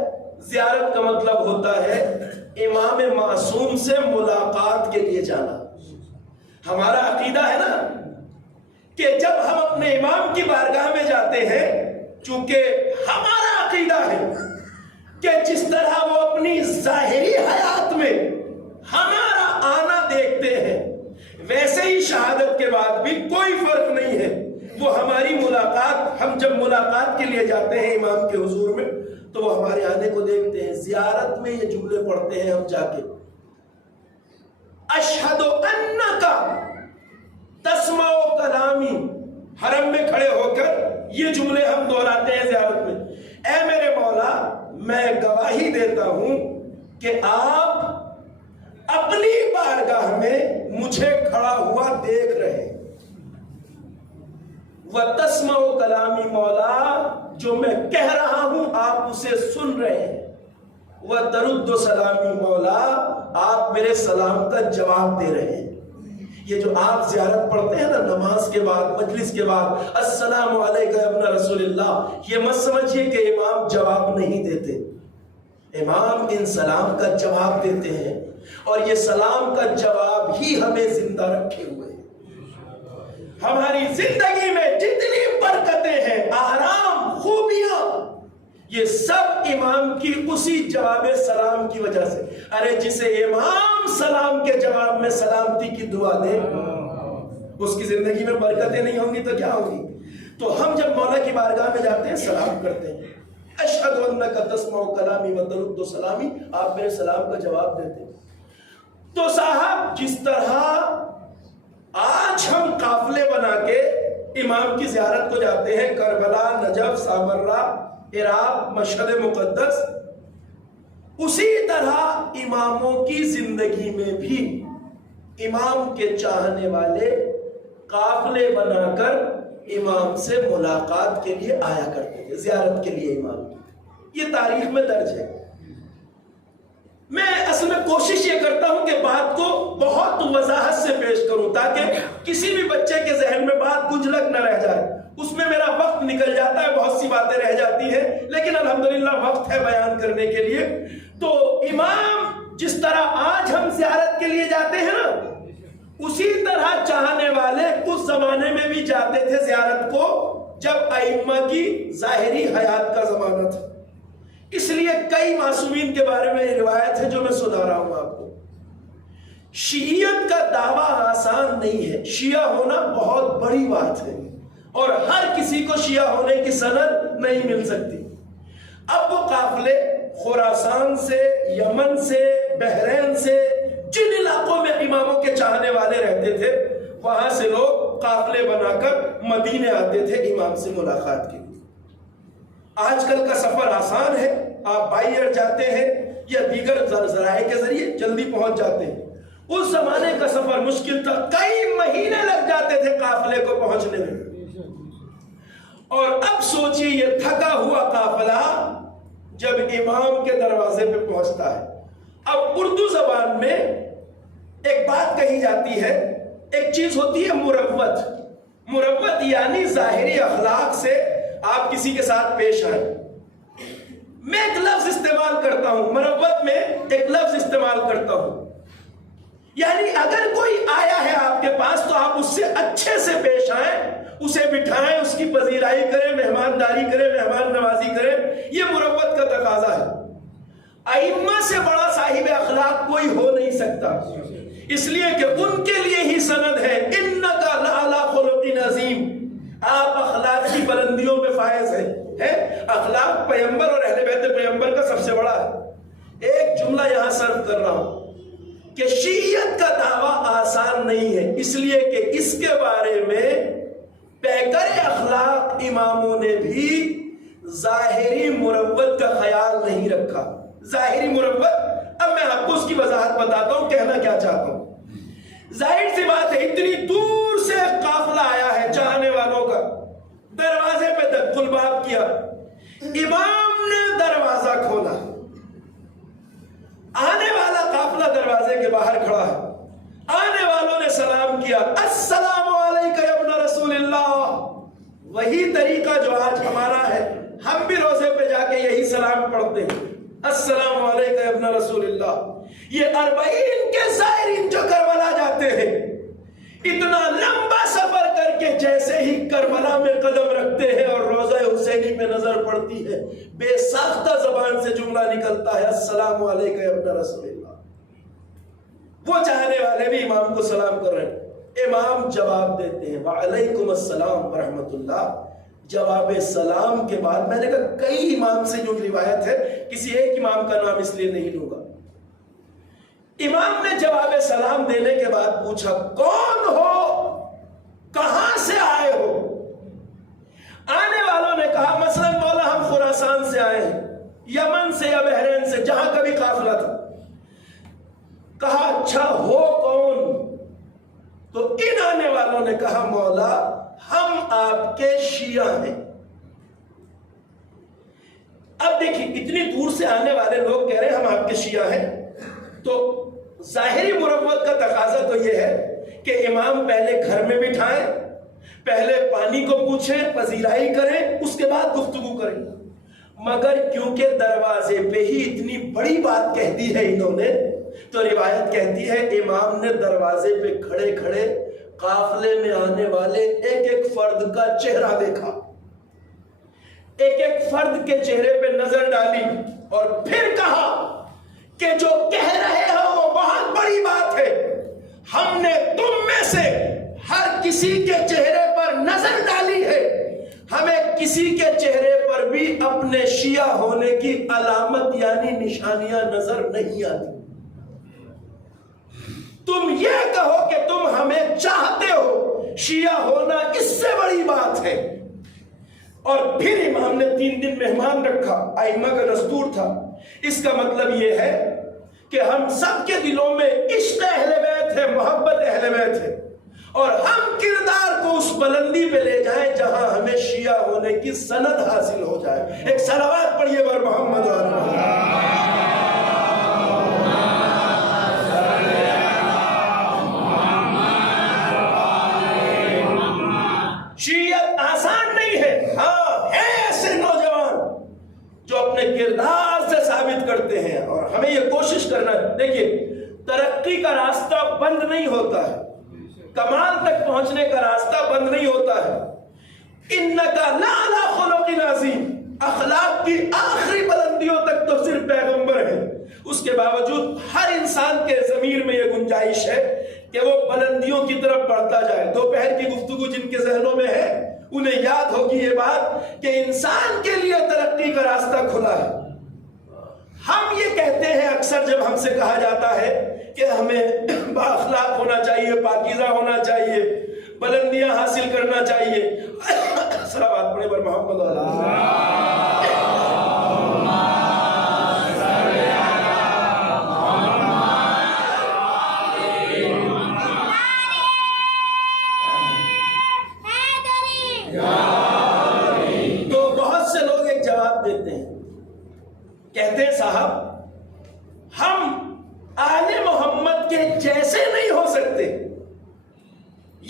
زیارت کا مطلب ہوتا ہے امام معصوم سے ملاقات کے لیے جانا۔ ہمارا عقیدہ ہے نا کہ جب ہم اپنے امام کی بارگاہ میں جاتے ہیں، چونکہ ہمارا عقیدہ ہے کہ جس طرح وہ اپنی ظاہری حیات میں ہمارا آنا دیکھتے ہیں، ویسے ہی شہادت کے بعد بھی کوئی فرق نہیں ہے۔ وہ ہماری ملاقات، ہم جب ملاقات کے لیے جاتے ہیں امام کے حضور میں تو وہ ہمارے آنے کو دیکھتے ہیں۔ زیارت میں یہ جملے پڑھتے ہیں ہم جا کے، اشہد انک تسمع کلامی، حرم میں کھڑے ہو کر یہ جملے ہم دہراتے ہیں زیارت میں۔ اے میرے مولا، میں گواہی دیتا ہوں کہ آپ اپنی بارگاہ میں مجھے کھڑا ہوا دیکھ رہے ہیں۔ وَتَسْمَعُ کلامی، مولا جو میں کہہ رہا ہوں آپ اسے سن رہے ہیں۔ وَتَرُدُّ سلامی، مولا آپ میرے سلام کا جواب دے رہے ہیں۔ یہ جو آپ زیارت پڑھتے ہیں نا نماز کے بعد، مجلس کے بعد، السلام علیکم ابن رسول اللہ، یہ مت سمجھیے کہ امام جواب نہیں دیتے۔ امام ان سلام کا جواب دیتے ہیں، اور یہ سلام کا جواب ہی ہمیں زندہ رکھے ہوئے ہیں۔ ہماری زندگی میں جتنی برکتیں ہیں، آرام، خوبیاں، یہ سب امام کی اسی جواب سلام کی وجہ سے۔ ارے جسے امام سلام کے جواب میں سلامتی کی دعا دے، اس کی زندگی میں برکتیں نہیں ہوں گی تو کیا ہوگی؟ تو ہم جب مولا کی بارگاہ میں جاتے ہیں سلام کرتے ہیں، اشہد انک تسمع کلامی وترد سلامی، آپ میرے سلام کا جواب دیتے ہیں۔ تو صاحب جس طرح آج ہم قافلے بنا کے امام کی زیارت کو جاتے ہیں، کربلا، نجف، سامرہ، عراق، مشہد مقدس، اسی طرح اماموں کی زندگی میں بھی امام کے چاہنے والے قافلے بنا کر امام سے ملاقات کے لیے آیا کرتے تھے، زیارت کے لیے امام کی۔ یہ تاریخ میں درج ہے۔ میں اصل میں کوشش یہ کرتا ہوں کہ بات کو بہت وضاحت سے پیش کروں تاکہ کسی بھی بچے کے ذہن میں بات گنجلک نہ رہ جائے۔ اس میں میرا وقت نکل جاتا ہے، بہت سی باتیں رہ جاتی ہیں، لیکن الحمدللہ وقت ہے بیان کرنے کے لیے۔ تو امام جس طرح آج ہم زیارت کے لیے جاتے ہیں نا، اسی طرح چاہنے والے اس زمانے میں بھی جاتے تھے زیارت کو، جب ائمہ کی ظاہری حیات کا زمانہ تھا۔ اس لیے کئی معصومین کے بارے میں یہ روایت ہے جو میں سنا رہا ہوں آپ کو۔ شیعیت کا دعویٰ آسان نہیں ہے، شیعہ ہونا بہت بڑی بات ہے، اور ہر کسی کو شیعہ ہونے کی سند نہیں مل سکتی۔ اب وہ قافلے خراسان سے، یمن سے، بحرین سے، جن علاقوں میں اماموں کے چاہنے والے رہتے تھے، وہاں سے لوگ قافلے بنا کر مدینے آتے تھے امام سے ملاقات کے لیے۔ آج کل کا سفر آسان ہے، آپ بائی ایئر جاتے ہیں یا دیگر ذرائع کے ذریعے جلدی پہنچ جاتے ہیں۔ اس زمانے کا سفر مشکل تھا، کئی مہینے لگ جاتے تھے قافلے کو پہنچنے میں۔ اور اب سوچئے یہ تھکا ہوا قافلہ جب امام کے دروازے پہ پہنچتا ہے۔ اب اردو زبان میں ایک بات کہی جاتی ہے، ایک چیز ہوتی ہے مروت۔ مروت یعنی ظاہری اخلاق سے آپ کسی کے ساتھ پیش آئیں۔ میں ایک لفظ استعمال کرتا ہوں، مروت میں ایک لفظ استعمال کرتا ہوں، یعنی اگر کوئی آیا ہے آپ کے پاس تو آپ اس سے اچھے سے پیش آئیں، اسے بٹھائیں، اس کی پذیرائی کریں، مہمانداری کریں، مہمان نوازی کریں۔ یہ مروت کا تقاضا ہے۔ ائمہ سے بڑا صاحب اخلاق کوئی ہو نہیں سکتا، اس لیے کہ ان کے لیے ہی سند ہے، انک لعلی خلق عظیم، آپ اخلاق کی بلندیوں میں فائز ہیں۔ اخلاق پیغمبر اور اہل بیت پیغمبر کا سب سے بڑا ہے۔ ایک جملہ یہاں صرف کر رہا ہوں کہ شیعیت کا دعویٰ آسان نہیں ہے، اس لیے کہ اس کے بارے میں پیکر اخلاق اماموں نے بھی ظاہری مروت کا خیال نہیں رکھا۔ ظاہری مروت، اب میں آپ کو اس کی وضاحت بتاتا ہوں، کہنا کیا چاہتا ہوں۔ ظاہر سی بات ہے، اتنی دور سے قافلہ آیا ہے چاہنے والوں کا، دروازے پہ تک الباب کیا، امام نے دروازہ کھولا، آنے والا قافلہ دروازے کے باہر کھڑا ہے، آنے والوں نے سلام کیا، السلام علیکم یا ابن رسول اللہ، وہی طریقہ جو آج ہمارا ہے، ہم بھی روزے پہ جا کے یہی سلام پڑھتے ہیں، السلام علیکم یا ابن رسول اللہ۔ یہ 40 کے زائرین جو کربلا جاتے ہیں، اتنا لمبا سفر کر کے جیسے ہی کربلا میں قدم رکھتے ہیں اور روزہ حسینی پہ نظر پڑتی ہے، بے ساختہ زبان سے جملہ نکلتا ہے، السلام علیکم یا ابن رسول اللہ۔ وہ چاہنے والے بھی امام کو سلام کر رہے ہیں، امام جواب دیتے ہیں وعلیکم السلام ورحمۃ اللہ۔ جواب سلام کے بعد میں نے کہا کئی امام سے جو روایت ہے، کسی ایک امام کا نام اس لیے نہیں لوں گا، امام نے جواب سلام دینے کے بعد پوچھا کون ہو، کہاں سے آئے ہو؟ آنے والوں نے کہا مثلا مولا ہم خراسان سے آئے ہیں، یمن سے یا بحرین سے، جہاں کبھی قافلہ تھا۔ کہا اچھا ہو کون؟ تو ان آنے والوں نے کہا مولا ہم آپ کے شیعہ ہیں۔ اب دیکھیں اتنی دور سے آنے والے لوگ کہہ رہے ہیں ہم آپ کے شیعہ ہیں، تو ظاہری مروت کا تقاضا تو یہ ہے کہ امام پہلے گھر میں بٹھائیں، پہلے پانی کو پوچھیں، پذیرائی کریں، اس کے بعد گفتگو کریں، مگر کیونکہ دروازے پہ ہی اتنی بڑی بات کہہ دی ہے انہوں نے، تو روایت کہتی ہے امام نے دروازے پہ کھڑے کھڑے قافلے میں آنے والے ایک ایک فرد کا چہرہ دیکھا، ایک ایک فرد کے چہرے پہ نظر ڈالی اور پھر کہا کہ جو کہہ رہے ہو وہ بہت بڑی بات ہے، ہم نے تم میں سے ہر کسی کے چہرے پر نظر ڈالی ہے، ہمیں کسی کے چہرے پر بھی اپنے شیعہ ہونے کی علامت یعنی نشانیاں نظر نہیں آتی، تم یہ کہو کہ تم ہمیں چاہتے ہو، شیعہ ہونا اس سے بڑی بات ہے۔ اور پھر امام نے 3 دن مہمان رکھا، ائمہ کا دستور تھا۔ اس کا مطلب یہ ہے کہ ہم سب کے دلوں میں عشق اہل بیت ہے، محبت اہل بیت ہے، اور ہم کردار کو اس بلندی پہ لے جائیں جہاں ہمیں شیعہ ہونے کی سند حاصل ہو جائے۔ ایک صلوات پڑھیے بر محمد شیعت آسان نہیں ہے، ہاں ہے ایسے نوجوان جو اپنے کردار سے ثابت کرتے ہیں، اور ہمیں یہ کوشش کرنا ہے۔ دیکھیے ترقی کا راستہ بند نہیں ہوتا ہے، کمال تک پہنچنے کا راستہ بند نہیں ہوتا ہے۔ اِنَّكَ لَعَلَىٰ خُلُقٍ عَظِيمٍ، اخلاق کی آخری بلندیوں تک تو صرف پیغمبر ہے، اس کے باوجود ہر انسان کے ضمیر میں یہ گنجائش ہے کہ وہ بلندیوں کی طرف بڑھتا جائے۔ دوپہر کی گفتگو جن کے ذہنوں میں ہے انہیں یاد ہوگی یہ بات کہ انسان کے لیے ترقی کا راستہ کھلا ہے۔ ہم یہ کہتے ہیں اکثر جب ہم سے کہا جاتا ہے کہ ہمیں بااخلاق ہونا چاہیے، پاکیزہ ہونا چاہیے، بلندیاں حاصل کرنا چاہیے، صلوات پڑھیں بر محمد تو بہت سے لوگ ایک جواب دیتے ہیں، کہتے ہیں صاحب ہم آل محمد کے جیسے نہیں ہو سکتے۔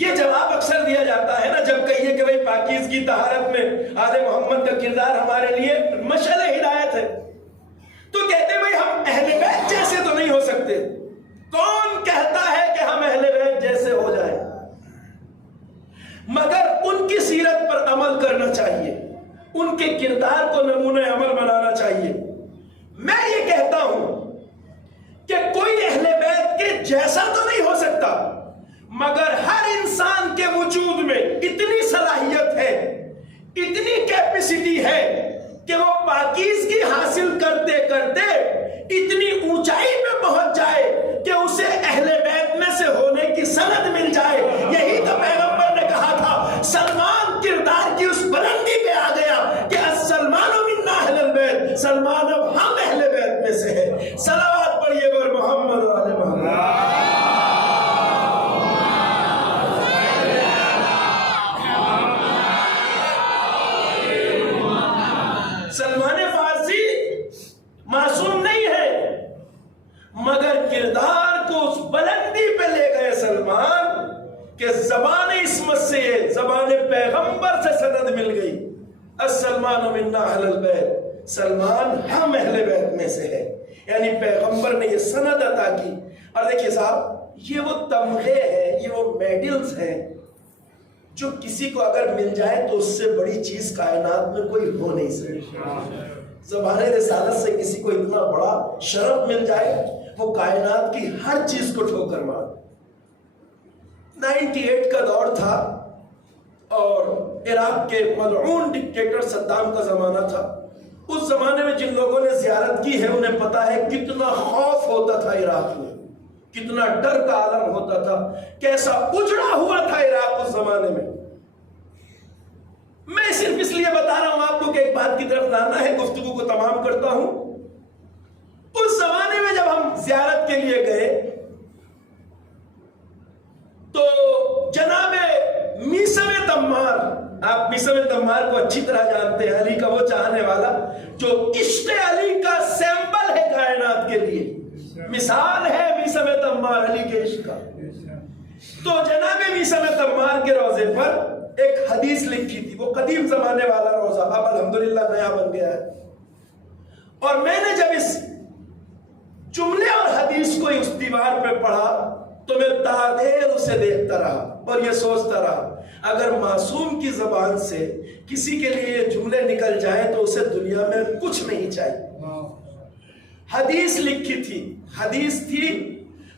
یہ جواب اکثر دیا جاتا ہے نا جب کہیے کہ بھئی پاکیزگی طہارت میں آل محمد کا کردار ہمارے لیے مشعل ہدایت ہے، تو کہتے ہیں بھئی ہم اہل بیت جیسے تو نہیں ہو سکتے۔ کون کہتا ہے کہ ہم اہل بیت جیسے ہو جائیں؟ مگر ان کی سیرت پر عمل کرنا چاہیے، ان کے کردار کو نمونہ عمل بنانا چاہیے۔ میں یہ کہتا ہوں کہ کوئی اہل بیت کے جیسا تو نہیں ہو سکتا، مگر ہر انسان کے وجود میں اتنی صلاحیت ہے، اتنی کیپیسٹی ہے کہ وہ پاکیزگی حاصل کرتے کرتے اتنی اونچائی پہ پہنچ جائے کہ اسے اہل بیت میں سے ہونے کی سند مل جائے۔ یہی تو پیغمبر نے کہا تھا، سلمان کردار کی اس بلندی پہ آ گیا کہ سلمان منا اہل البیت، سلمان اب ہم اہل بیت میں سے ہے۔ صلوات پڑھیے بر محمد و آل محمد۔ سلمان فارسی معصوم نہیں ہے، السلمان منا اہل البیت، سلمان ہم اہل بیت میں سے ہے، یعنی پیغمبر نے یہ سند عطا کی۔ اور دیکھیے صاحب، یہ وہ تمغے ہیں، یہ وہ میڈلز ہیں جو کسی کو اگر مل جائے تو اس سے بڑی چیز کائنات میں کوئی ہو نہیں سکتی۔ زبان رسالت سے کسی کو اتنا بڑا شرف مل جائے، وہ کائنات کی ہر چیز کو ٹھوکر مار۔ 98 کا دور تھا اور عراق کے ملعون ڈکٹیٹر صدام کا زمانہ تھا۔ اس زمانے میں جن لوگوں نے زیارت کی ہے انہیں پتا ہے کتنا خوف ہوتا تھا عراق میں، کتنا ڈر کا عالم ہوتا تھا، کیسا اجڑا ہوا تھا عراق اس زمانے میں۔ میں صرف اس لیے بتا رہا ہوں آپ کو کہ ایک بات کی طرف لانا ہے، گفتگو کو تمام کرتا ہوں۔ اس زمانے میں جب ہم زیارت کے لیے گئے تو جناب میثم تمار، آپ میثم تمار کو اچھی طرح جانتے ہیں، علی کا وہ چاہنے والا جو عشق علی کا سیمبل ہے کائنات کے لیے، مثال ہے میثم تمار علی کے عشق کا۔ تو جناب میثم تمار کے روضے پر ایک حدیث لکھی تھی، وہ قدیم زمانے والا روضہ اب الحمدللہ نیا بن گیا ہے، اور میں نے جب اس جملے اور حدیث کو اس دیوار پہ پڑھا تو میں دیر اسے دیکھتا رہا اور یہ سوچتا رہا اگر معصوم کی زبان سے کسی کے لیے یہ جملے نکل جائیں تو اسے دنیا میں کچھ نہیں چاہیے۔ حدیث لکھی تھی، حدیث تھی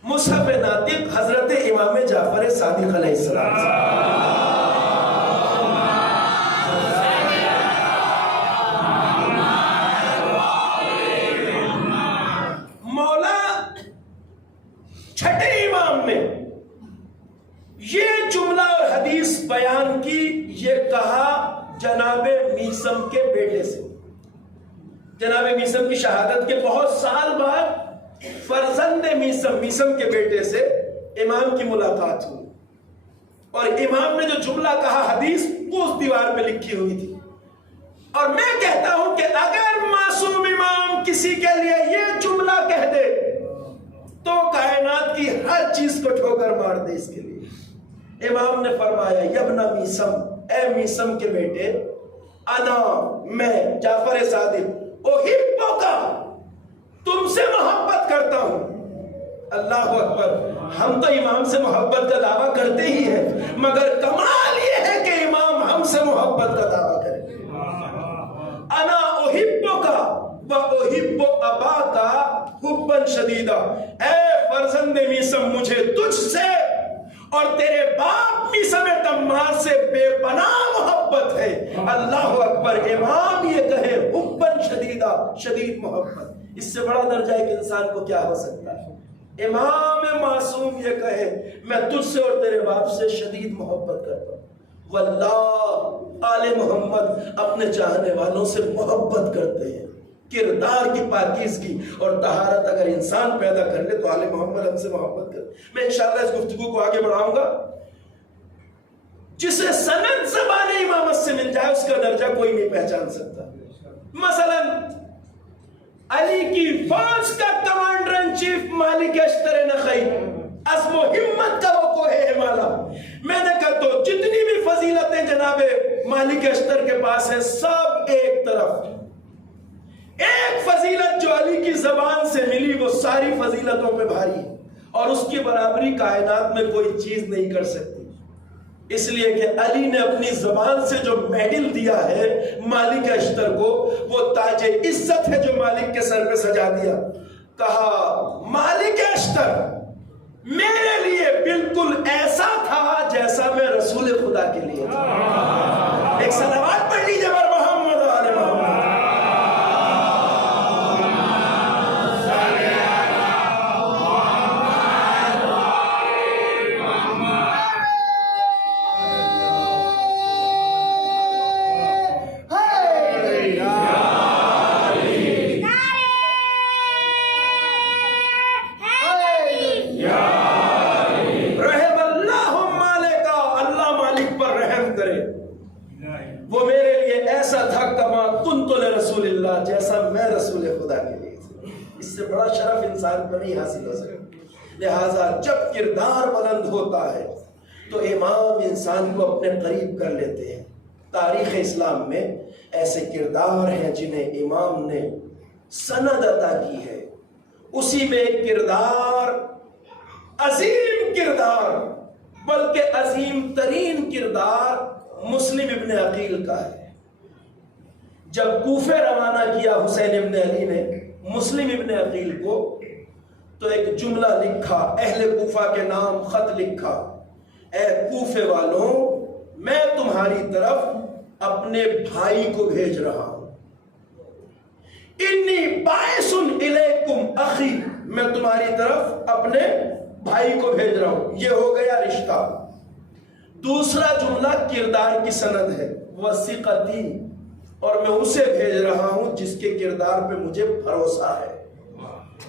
مصحف ناطق حضرت امام جعفر صادق علیہ السلام۔ مولا چھٹے امام نے یہ جملہ اور حدیث بیان کی، یہ کہا جناب میثم کے بیٹے سے۔ جناب میثم کی شہادت کے بہت سال بعد فرزند میثم کے بیٹے سے امام کی ملاقات ہوئی، اور امام نے جو جملہ کہا حدیث وہ اس دیوار پہ لکھی ہوئی تھی۔ اور میں کہتا ہوں کہ اگر معصوم امام کسی کے لیے یہ جملہ کہہ دے تو کائنات کی ہر چیز کو ٹھوکر مار دے اس کے لیے۔ امام نے فرمایا یبن میثم، اے میثم کے بیٹے، انا میں جعفر صادق احبک، تم سے محبت کرتا ہوں۔ اللہ اکبر، ہم تو امام سے محبت کا دعویٰ کرتے ہی ہیں، مگر کمال یہ ہے کہ امام ہم سے محبت کا دعویٰ کرے۔ انا احبک و احب اباک حبا شدیدا، اے فرزند میثم مجھے تجھ سے اور تیرے باپ میثم تمار سے بے پناہ محبت ہے۔ اللہ اکبر، امام یہ کہے حبا شدیدا، شدید محبت، اس سے بڑا درجہ ایک انسان کو کیا ہو سکتا ہے؟ امام معصوم یہ کہے میں تجھ سے اور تیرے باپ سے شدید محبت کرتا ہوں۔ واللہ آل محمد اپنے چاہنے والوں سے محبت کرتے ہیں۔ کردار کی پاکیزگی اور طہارت اگر انسان پیدا کر لے تو آل محمد ہم سے محبت کرے۔ میں انشاءاللہ اس گفتگو کو آگے بڑھاؤں گا۔ جسے سند زبان امامت سے مل جائے اس کا درجہ کوئی نہیں پہچان سکتا۔ مثلا علی کی فوج کا کمانڈر ان چیف مالک اشتر نخعی، عزم و ہمت کا وہ کوہ ہمالا، میں نے کہا تو جتنی بھی فضیلتیں جناب مالک اشتر کے پاس ہیں سب ایک طرف، ایک فضیلت جو علی کی زبان سے ملی وہ ساری فضیلتوں پہ بھاری ہے، اور اس کی برابری کائنات میں کوئی چیز نہیں کر سکتی، اس لیے کہ علی نے اپنی زبان سے جو میڈل دیا ہے مالک اشتر کو وہ تاج عزت ہے جو مالک کے سر پہ سجا دیا۔ کہا مالک اشتر میرے لیے بالکل ایسا تھا جیسا میں رسول خدا کے لیے تھا۔ ایک صلوات پڑھ لیجیے بر محمد و آل محمد۔ جیسا میں رسول خدا کے لیے تھا، اس سے بڑا شرف انسان کو نہیں حاصل ہو سکتا۔ لہٰذا جب کردار بلند ہوتا ہے تو امام انسان کو اپنے قریب کر لیتے ہیں، تاریخ اسلام میں ایسے کردار ہیں جنہیں امام نے سند عطا کی ہے. اسی میں ایک کردار، عظیم کردار، بلکہ عظیم ترین کردار مسلم ابن عقیل کا ہے. جب کوفے روانہ کیا حسین ابن علی نے مسلم ابن عقیل کو، تو ایک جملہ لکھا، اہل کوفہ کے نام خط لکھا، اے کوفے والوں، میں تمہاری طرف اپنے بھائی کو بھیج رہا ہوں. انی باعث الیکم اخی، میں تمہاری طرف اپنے بھائی کو بھیج رہا ہوں. یہ ہو گیا رشتہ. دوسرا جملہ کردار کی سند ہے، وثیقتی، اور میں اسے بھیج رہا ہوں جس کے کردار پہ مجھے بھروسہ ہے.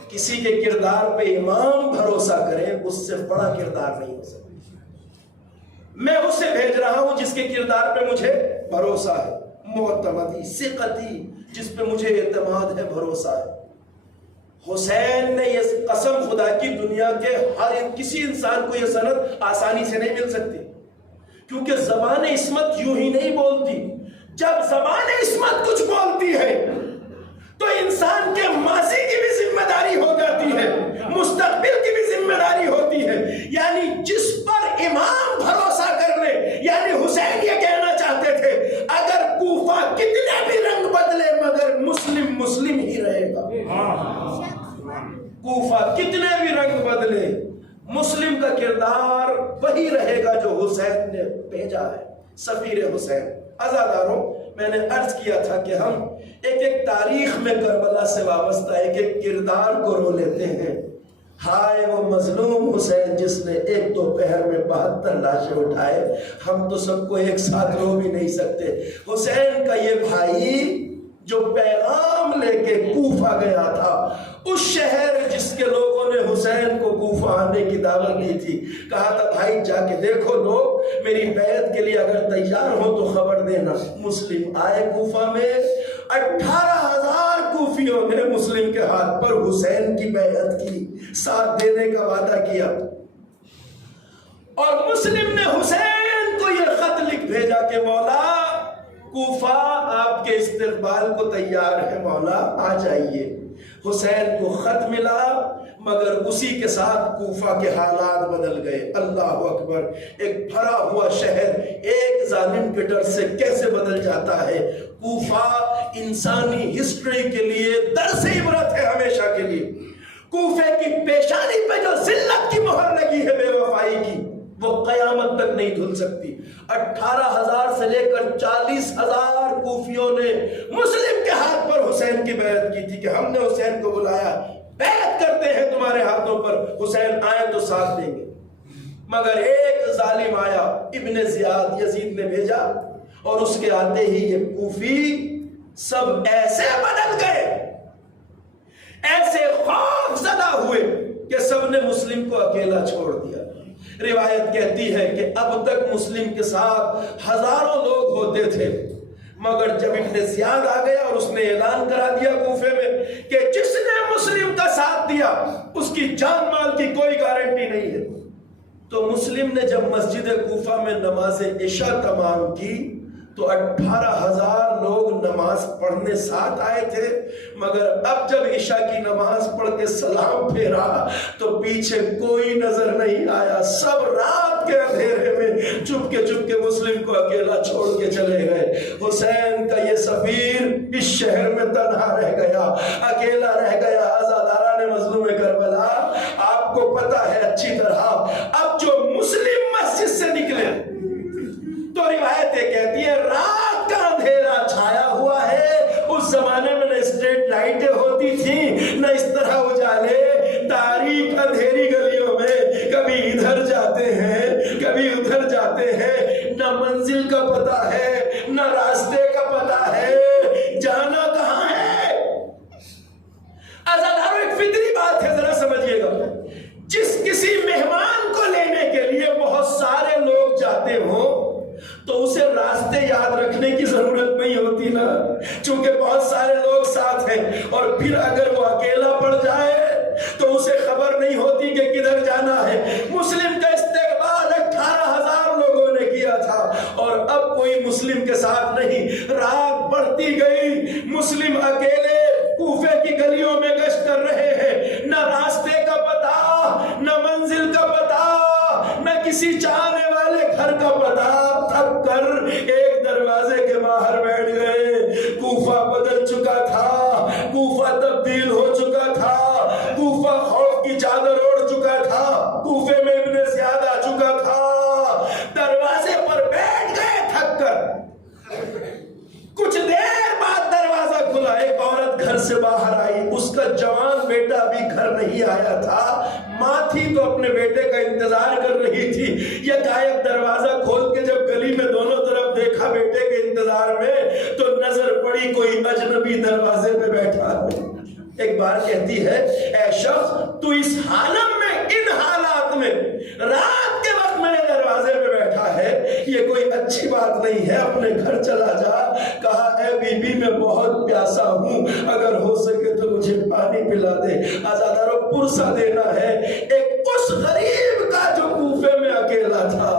کسی کے کردار پہ امام بھروسہ کرے اس سے بڑا کردار نہیں ہو سکتا. میں اسے بھیج رہا ہوں جس کے کردار پہ مجھے بھروسہ ہے، معتمدی، ثقتی، جس پہ مجھے اعتماد ہے، بھروسہ ہے. حسین نے یہ قسم خدا کی، دنیا کے ہر کسی انسان کو یہ سند آسانی سے نہیں مل سکتی، کیونکہ زبان عصمت یوں ہی نہیں بولتی. جب زبان عصمت کچھ بولتی ہے تو انسان کے ماضی کی بھی ذمہ داری ہو جاتی ہے، مستقبل کی بھی ذمہ داری ہوتی ہے. یعنی جس پر امام بھروسہ کر لے، یعنی حسین یہ کہنا چاہتے تھے اگر کوفہ کتنے بھی رنگ بدلے مگر مسلم مسلم ہی رہے گا. کوفہ کتنے بھی رنگ بدلے، مسلم کا کردار وہی رہے گا جو حسین نے بھیجا ہے. سفیر حسین. عزاداروں، میں نے عرض کیا تھا کہ ہم ایک ایک تاریخ میں کربلا سے وابستہ ایک ایک کردار کو رو لیتے ہیں. ہائے وہ مظلوم حسین جس نے ایک دوپہر میں 72 لاشیں اٹھائے. ہم تو سب کو ایک ساتھ رو بھی نہیں سکتے. حسین کا یہ بھائی جو پیغام لے کے کوفہ گیا تھا، اس شہر جس کے لوگوں نے حسین کو کوفہ آنے کی دعوت دی تھی، کہا تھا بھائی جا کے دیکھو لوگ میری بیعت کے لیے اگر تیار ہو تو خبر دینا. مسلم آئے کوفہ میں، 18,000 کوفیوں نے مسلم کے ہاتھ پر حسین کی بیعت کی، ساتھ دینے کا وعدہ کیا. اور مسلم نے حسین کو یہ خط لکھ بھیجا کہ مولا کوفہ آپ کے استقبال کو تیار ہے، مولا آ جائیے. حسین کو خط ملا، مگر اسی کے ساتھ کوفہ کے حالات بدل گئے. اللہ اکبر. ایک بھرا ہوا شہر ایک ظالم کے ڈر سے کیسے بدل جاتا ہے. کوفہ انسانی ہسٹری کے لیے درس عبرت ہے ہمیشہ کے لیے. کوفے کی پیشانی پہ جو ذلت کی مہر لگی ہے بے وفائی کی، وہ قیامت تک نہیں دھل سکتی. 18,000 سے لے کر 40,000 کوفیوں نے مسلم کے ہاتھ پر حسین کی بیعت کی تھی کہ ہم نے حسین کو بلایا، بیعت کرتے ہیں تمہارے ہاتھوں پر، حسین آئے تو ساتھ دیں گے. مگر ایک ظالم آیا، ابن زیاد، یزید نے بھیجا، اور اس کے آتے ہی یہ کوفی سب ایسے بدل گئے، ایسے خوف زدہ ہوئے کہ سب نے مسلم کو اکیلا چھوڑ دیا. روایت کہتی ہے کہ اب تک مسلم کے ساتھ ہزاروں لوگ ہوتے تھے، مگر جب ابن زیاد آ گیا اور اس نے اعلان کرا دیا کوفے میں کہ جس نے مسلم کا ساتھ دیا اس کی جان مال کی کوئی گارنٹی نہیں ہے، تو مسلم نے جب مسجد کوفہ میں نماز عشاء تمام کی تو 18,000 لوگ نماز پڑھنے ساتھ آئے تھے. مگر اب جب عشاء کی نماز پڑھ کے سلام پھیرا تو پیچھے کوئی نظر نہیں آیا. سب رات کے اندھیرے میں چپ کے مسلم کو اکیلا چھوڑ کے چلے گئے. حسین کا یہ سفیر اس شہر میں تنہا رہ گیا، اکیلا رہ گیا. عزاداران مظلوم کربلا، آپ کو پتا ہے اچھی طرح، اب جو مسلم مسجد سے نکلے تو روایتیں کہتی ہیں رات کا اندھیرا چھایا ہوا ہے. اس زمانے میں نہ اسٹریٹ لائٹیں ہوتی تھیں نہ اس طرح اجالے. تاریک اندھیری گلیوں میں کبھی ادھر جاتے ہیں کبھی ادھر جاتے ہیں، نہ منزل کا پتہ ہے نہ راستے کا پتہ ہے، جانا کہاں ہے. عزادارو، ایک فطری بات ہے، ذرا سمجھیے گا. جس کسی مہمان کو لینے کے لیے بہت سارے لوگ جاتے ہوں تو اسے راستے یاد رکھنے کی ضرورت نہیں ہوتی نا، چونکہ بہت سارے لوگ ساتھ ہیں. اور پھر اگر وہ اکیلا پڑ جائے تو اسے خبر نہیں ہوتی کہ کدھر جانا ہے. مسلم کا استقبال 18,000 لوگوں نے کیا تھا اور اب کوئی مسلم کے ساتھ نہیں. رات بڑھتی گئی، مسلم اکیلے کوفے کی گلیوں میں گشت کر رہے ہیں. نہ راستے کا پتہ، نہ منزل کا پتہ، نہ کسی چاہنے والے گھر کا پتہ. تھک کر ایک دروازے کے باہر بیٹھ گئے. کوفہ بدل چکا تھا، کوفہ تبدیل ہو چکا تھا، کوفہ خوف کی چادر اوڑھ چکا تھا، کوفے میں ابن زیاد آ چکا تھا. دروازے پر بیٹھ گئے تھک کر. کچھ دیر بعد دروازہ کھلا، ایک عورت گھر سے باہر آئی. اس کا جوان بیٹا ابھی گھر نہیں آیا تھا. ماں تھی تو اپنے بیٹے کا انتظار کر رہی تھی. یکایک دروازہ کھول کے جب گلی میں دونوں طرف دیکھا بیٹے کے انتظار میں، تو نظر پڑی کوئی اجنبی دروازے پہ بیٹھا ہے. ایک بار کہتی ہے، اے شخص تو اس حالم میں، ان حالات میں رات کے وقت میرے دروازے پہ بیٹھا ہے، یہ کوئی اچھی بات نہیں ہے، اپنے گھر چلا جا. کہا اے بی بی میں بہت پیاسا ہوں، اگر ہو سکے تو مجھے پانی پلا دے. آزادارو پرسہ دینا ہے ایک اس غریب کا جو کوفے میں اکیلا تھا.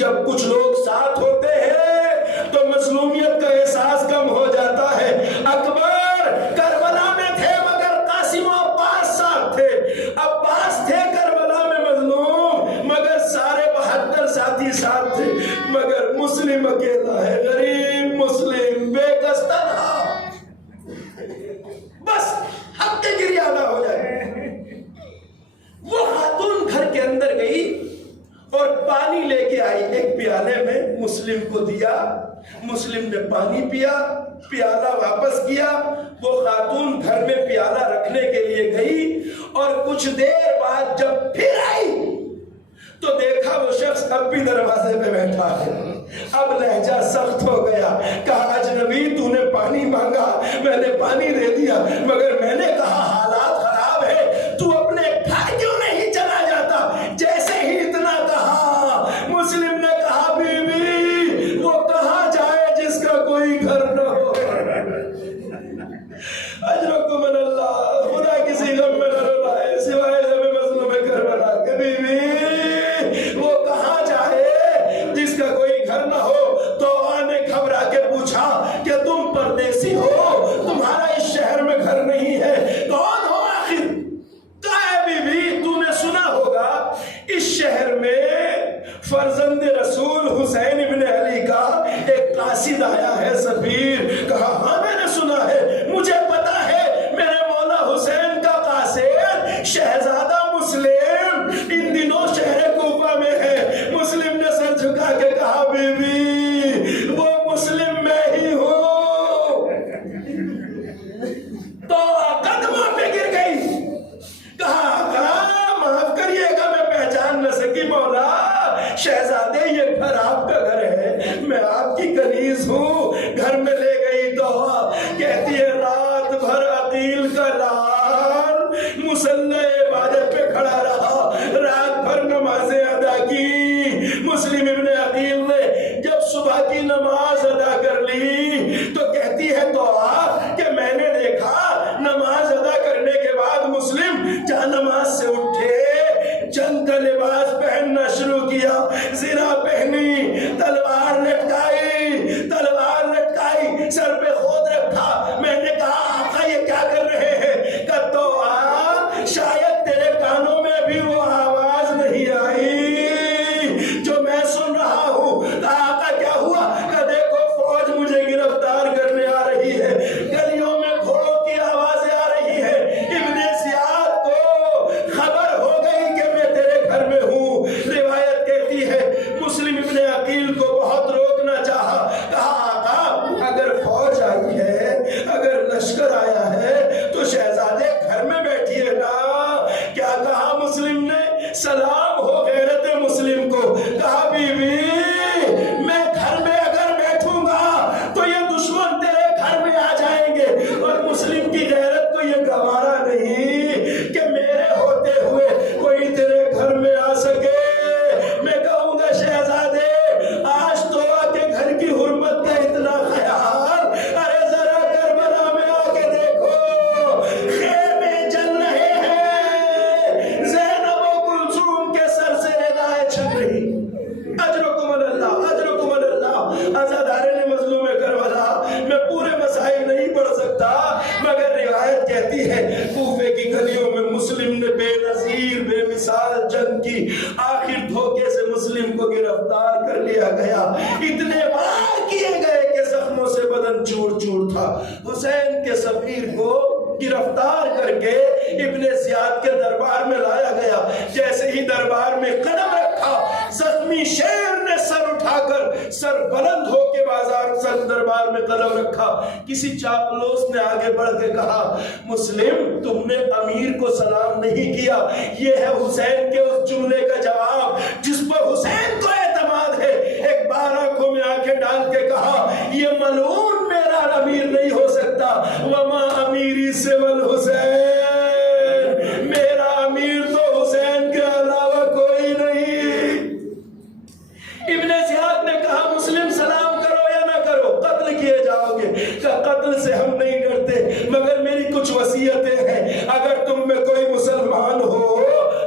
جب کچھ لوگ ساتھ ہوتے ہیں تو مظلومیت کا احساس کم ہو جاتا ہے. اکبر کربلا میں تھے مگر قاسم و عباس ساتھ تھے. عباس تھے کربلا میں مظلوم مگر سارے 72 ساتھی ساتھ تھے. مگر مسلم اکیلا ہے، غریب مسلم بے کس تنہا. بس حق کی گری ادا ہو جائے. وہ خاتون گھر کے اندر گئی اور پانی لے کے آئی. ایک پیالے میں مسلم کو دیا، مسلم نے پانی پیا، پیالہ واپس کیا. وہ خاتون گھر میں پیالہ رکھنے کے لیے گئی اور کچھ دیر بعد جب پھر آئی تو دیکھا وہ شخص اب بھی دروازے پہ بیٹھا ہے. اب لہجہ سخت ہو گیا. کہا اجنبی تو نے پانی مانگا، میں نے پانی دے دیا، مگر میں نے کہا حالات خراب ہے، تو اپنے گھر کیوں نہیں چلا جاتا؟ جیسے ہی اتنا کہا، مسلم نے کہا بی بی وہ کہاں جائے جس کا کوئی گھر نہ ہو. اجرکم اللہ، خدا کسی غم میں نہ رلائے سوائے غم مظلوم کربلا کے. بی بی وہ کہاں جائے جس کا کوئی گھر نہ ہو. تو نے گھبرا کے پوچھا کہ تم پردیسی ہو، تمہارا اس شہر میں گھر نہیں ہے، کون ہو آخر؟ کہا بی بی تو نے سنا ہوگا اس شہر میں فرزند رسول حسین ابن علی کا ایک قاصد آیا ہے، سفیر. کہا ہاں میں نے سنا ہے، مجھے پتا ہے میرے مولا حسین کا قاصد شہزادہ مسلم ان دنوں شہر کوفہ میں ہے. مسلم نے سر جھکا کے کہا بی بی وہ مسلم میں ہی ہوں. تو قدموں پہ گر گئی. کہا معاف کریے گا میں پہچان نہ سکی مولا، شہزادے یہ گھر آپ کا گھر ہے، میں آپ کی کنیز ہوں. گھر میں لے گئی تو کہتی ہے رات بھر عقیل کا لال مصلی عبادت پہ کھڑا رہا، رات بھر نمازیں ادا کی. مسلم ابن عقیل نے جب صبح کی نماز ادا کر لی تو کہتی ہے تو کہ میں نے دیکھا نماز ادا کرنے کے بعد مسلم جہاں نماز سے اٹھے، جنگ کا لباس پہننا شروع کیا، زرہ پہنی، تلوار لٹکائی، تلوار کہتی ہے کوفے کی گلیوں میں مسلم نے بے نظیر بے مثال جنگ کی، آخر دھوکے سے مسلم کو گرفتار کر لیا گیا، اتنے وار کیے گئے کہ زخموں سے بدن چور چور تھا۔ حسین کے سفیر کو گرفتار کر کے ابن زیاد کے دربار میں لایا گیا، جیسے ہی دربار میں قدم رکھا زخمی شیر نے سر اٹھا کر سر بلند ہو کے سر دربار میں قدم رکھا، کسی چاپلوس نے آگے بڑھ کے کہا مسلم تم نے امیر کو سلام نہیں کیا، یہ ہے حسین کے اس جملے کا جواب جس پر حسین کو اعتماد ہے۔ ایک بار آنکھوں میں آنکھیں ڈال کے کہا یہ ملعون میرا امیر نہیں ہو سکتا، وما امیری سوى الحسین، میرا امیر تو حسین کے علاوہ کوئی نہیں۔ ابن زیاد نے کہا مسلم سلام کرو یا نہ کرو، قتل کیے جاؤ گے، کہ قتل سے ہم نہیں ڈرتے مگر میری کچھ وصیتیں ہیں، اگر تم میں کوئی مسلمان ہو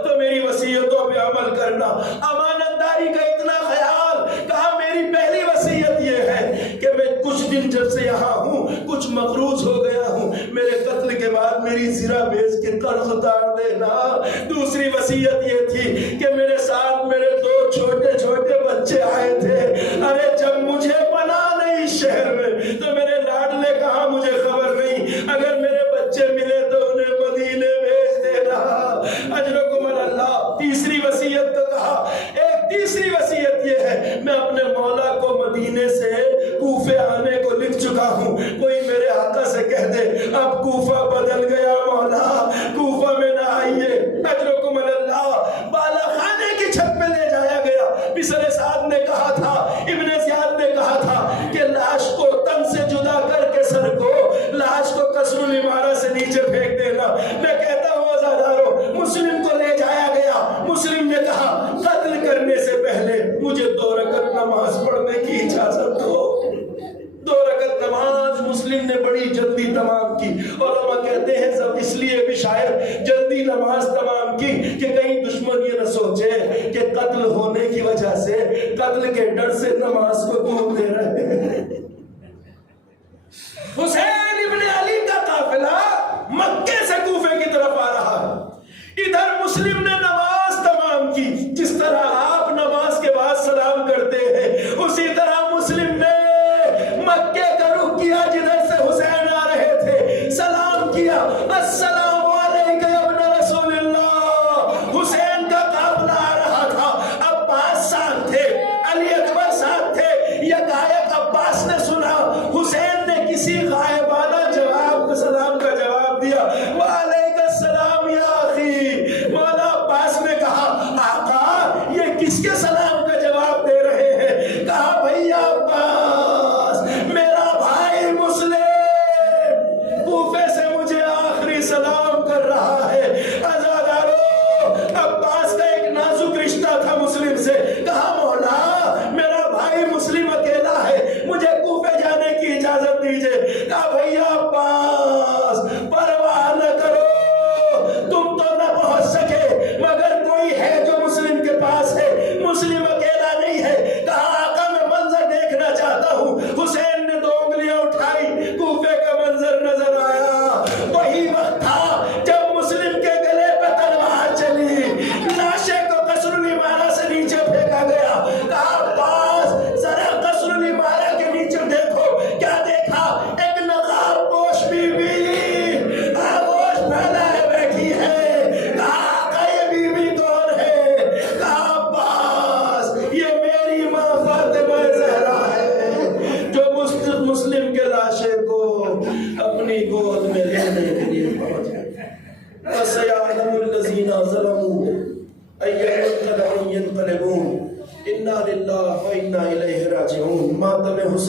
تو میری وصیتوں پہ عمل کرنا۔ امانت داری کا اتنا خیال، کہا میری پہلی وصیت یہ ہے کہ میں کچھ دن جب سے یہاں ہوں کچھ مقروض ہو گیا ہوں، میرے قتل کے بعد میری زرہ بیچ کے قرض اتار دینا۔ دوسری وصیت یہ تھی کہ میرے ساتھ میرے 2 چھوٹے چھوٹے بچے آئے تھے، ارے جب مجھے پناہ نہیں اس شہر میں تو میرے لاڈلے کہاں مجھے خبر نہیں، اگر میرے بچے ملے تو انہیں مدینے بھیج دینا، اجرکم اللہ۔ تیسری وصیت تو کہا، ایک تیسری وصیت یہ ہے میں اپنے مولا کو مدینے سے کوفے آنے کو لکھ چکا ہوں، کوئی میرے آقا سے کہہ دے اب کوفہ بدل گیا مولا، کوفہ میں نہ آئیے، اجرکم اللہ۔ بالا خانے کی چھت پہ لے جایا گیا، بسر سعد نے کہا تھا، ابن زیاد نے کہا تھا کہ لاش کو تن سے جدا کر کے سر کو، لاش کو قصر العمارہ سے نیچے پھینک دینا۔ میں کہتا ہوں عزادارو مسلم کو لے جایا گیا، مسلم نے کہا قتل کرنے سے پہلے مجھے 2 رکعت نماز پڑھنے کی اجازت دو۔ 2 رکعت نماز مسلم نے بڑی جلدی تمام کی، علماء کہتے ہیں سب اس لیے بھی شاید جلدی نماز تمام کی کہ کہیں دشمن یہ نہ سوچے کہ قتل ہونے کی وجہ سے، قتل کے ڈر سے نماز کو توڑ دے رہے ہیں۔ حسین ابن علی کا قافلہ مکے سے کوفے کی طرف آ رہا ہے، ادھر مسلم نے نماز تمام کی، جس طرح آپ نماز کے بعد سلام کرتے ہیں اسی طرح مسلم نے مکے کا رخ کیا جدھر سے حسین آ رہے تھے، سلام کیا، السلام علیکم یا ابن رسول اللہ۔ حسین کا قافلہ آ رہا تھا، عباس ساتھ تھے، علی اکبر ساتھ تھے، یکایک عباس نے سنا حسین نے کسی غائبانہ جواب سلام کا جواب دیا، وعلیکم السلام یا اخی۔ مولا عباس نے کہا آقا یہ کس کے سلام کا جواب دے رہے ہیں؟ کہا بھیا عباس میرا بھائی مسلم کوفے سے مجھے آخری سلام کر رہا ہے۔ عزادارو عباس کا ایک نازک رشتہ تھا مسلم سے، کہا مولا میرا بھائی مسلم اکیلا ہے، مجھے کوفے جانے کی اجازت دیجئے۔ کہا بھیا عباس پرواہ نہ کرو، تم تو نہ پہنچ سکے مگر کوئی ہے جو مسلم کے پاس ہے، مسلم اکیلا نہیں ہے۔ کہا آقا میں منظر دیکھنا چاہتا ہوں۔ حسین نے 2 انگلیاں اٹھائی، کوفے کا منظر نظر آیا، وہی وقت تھا جب مسلم کے گلے پہ تلوار چلی، لاشے کو قصر العمارہ سے نیچے پھینکا گیا۔ کہا عباس ذرا قصر العمارہ کے نیچے دیکھو، کیا دیکھا؟ ایک نقاب پوش بی بی آغوش پھیلائے بیٹھی ہے۔ کہا آقا یہ بی بی کون ہے؟ کہا عباس یہ میری ماں فاطمہ زہرا ہے جو مسلم کے لاشے کو اپنی گود میں لینے کے لیے پہنچ گئی۔ وَسَيَعْلَمُ الَّذِينَ ظَلَمُوا أَيَّ مُنقَلَبٍ يَنقَلِبُونَ إِنَّا لِلَّهِ وَإِنَّا إِلَيْهِ رَاجِعُونَ۔ ماتم حسین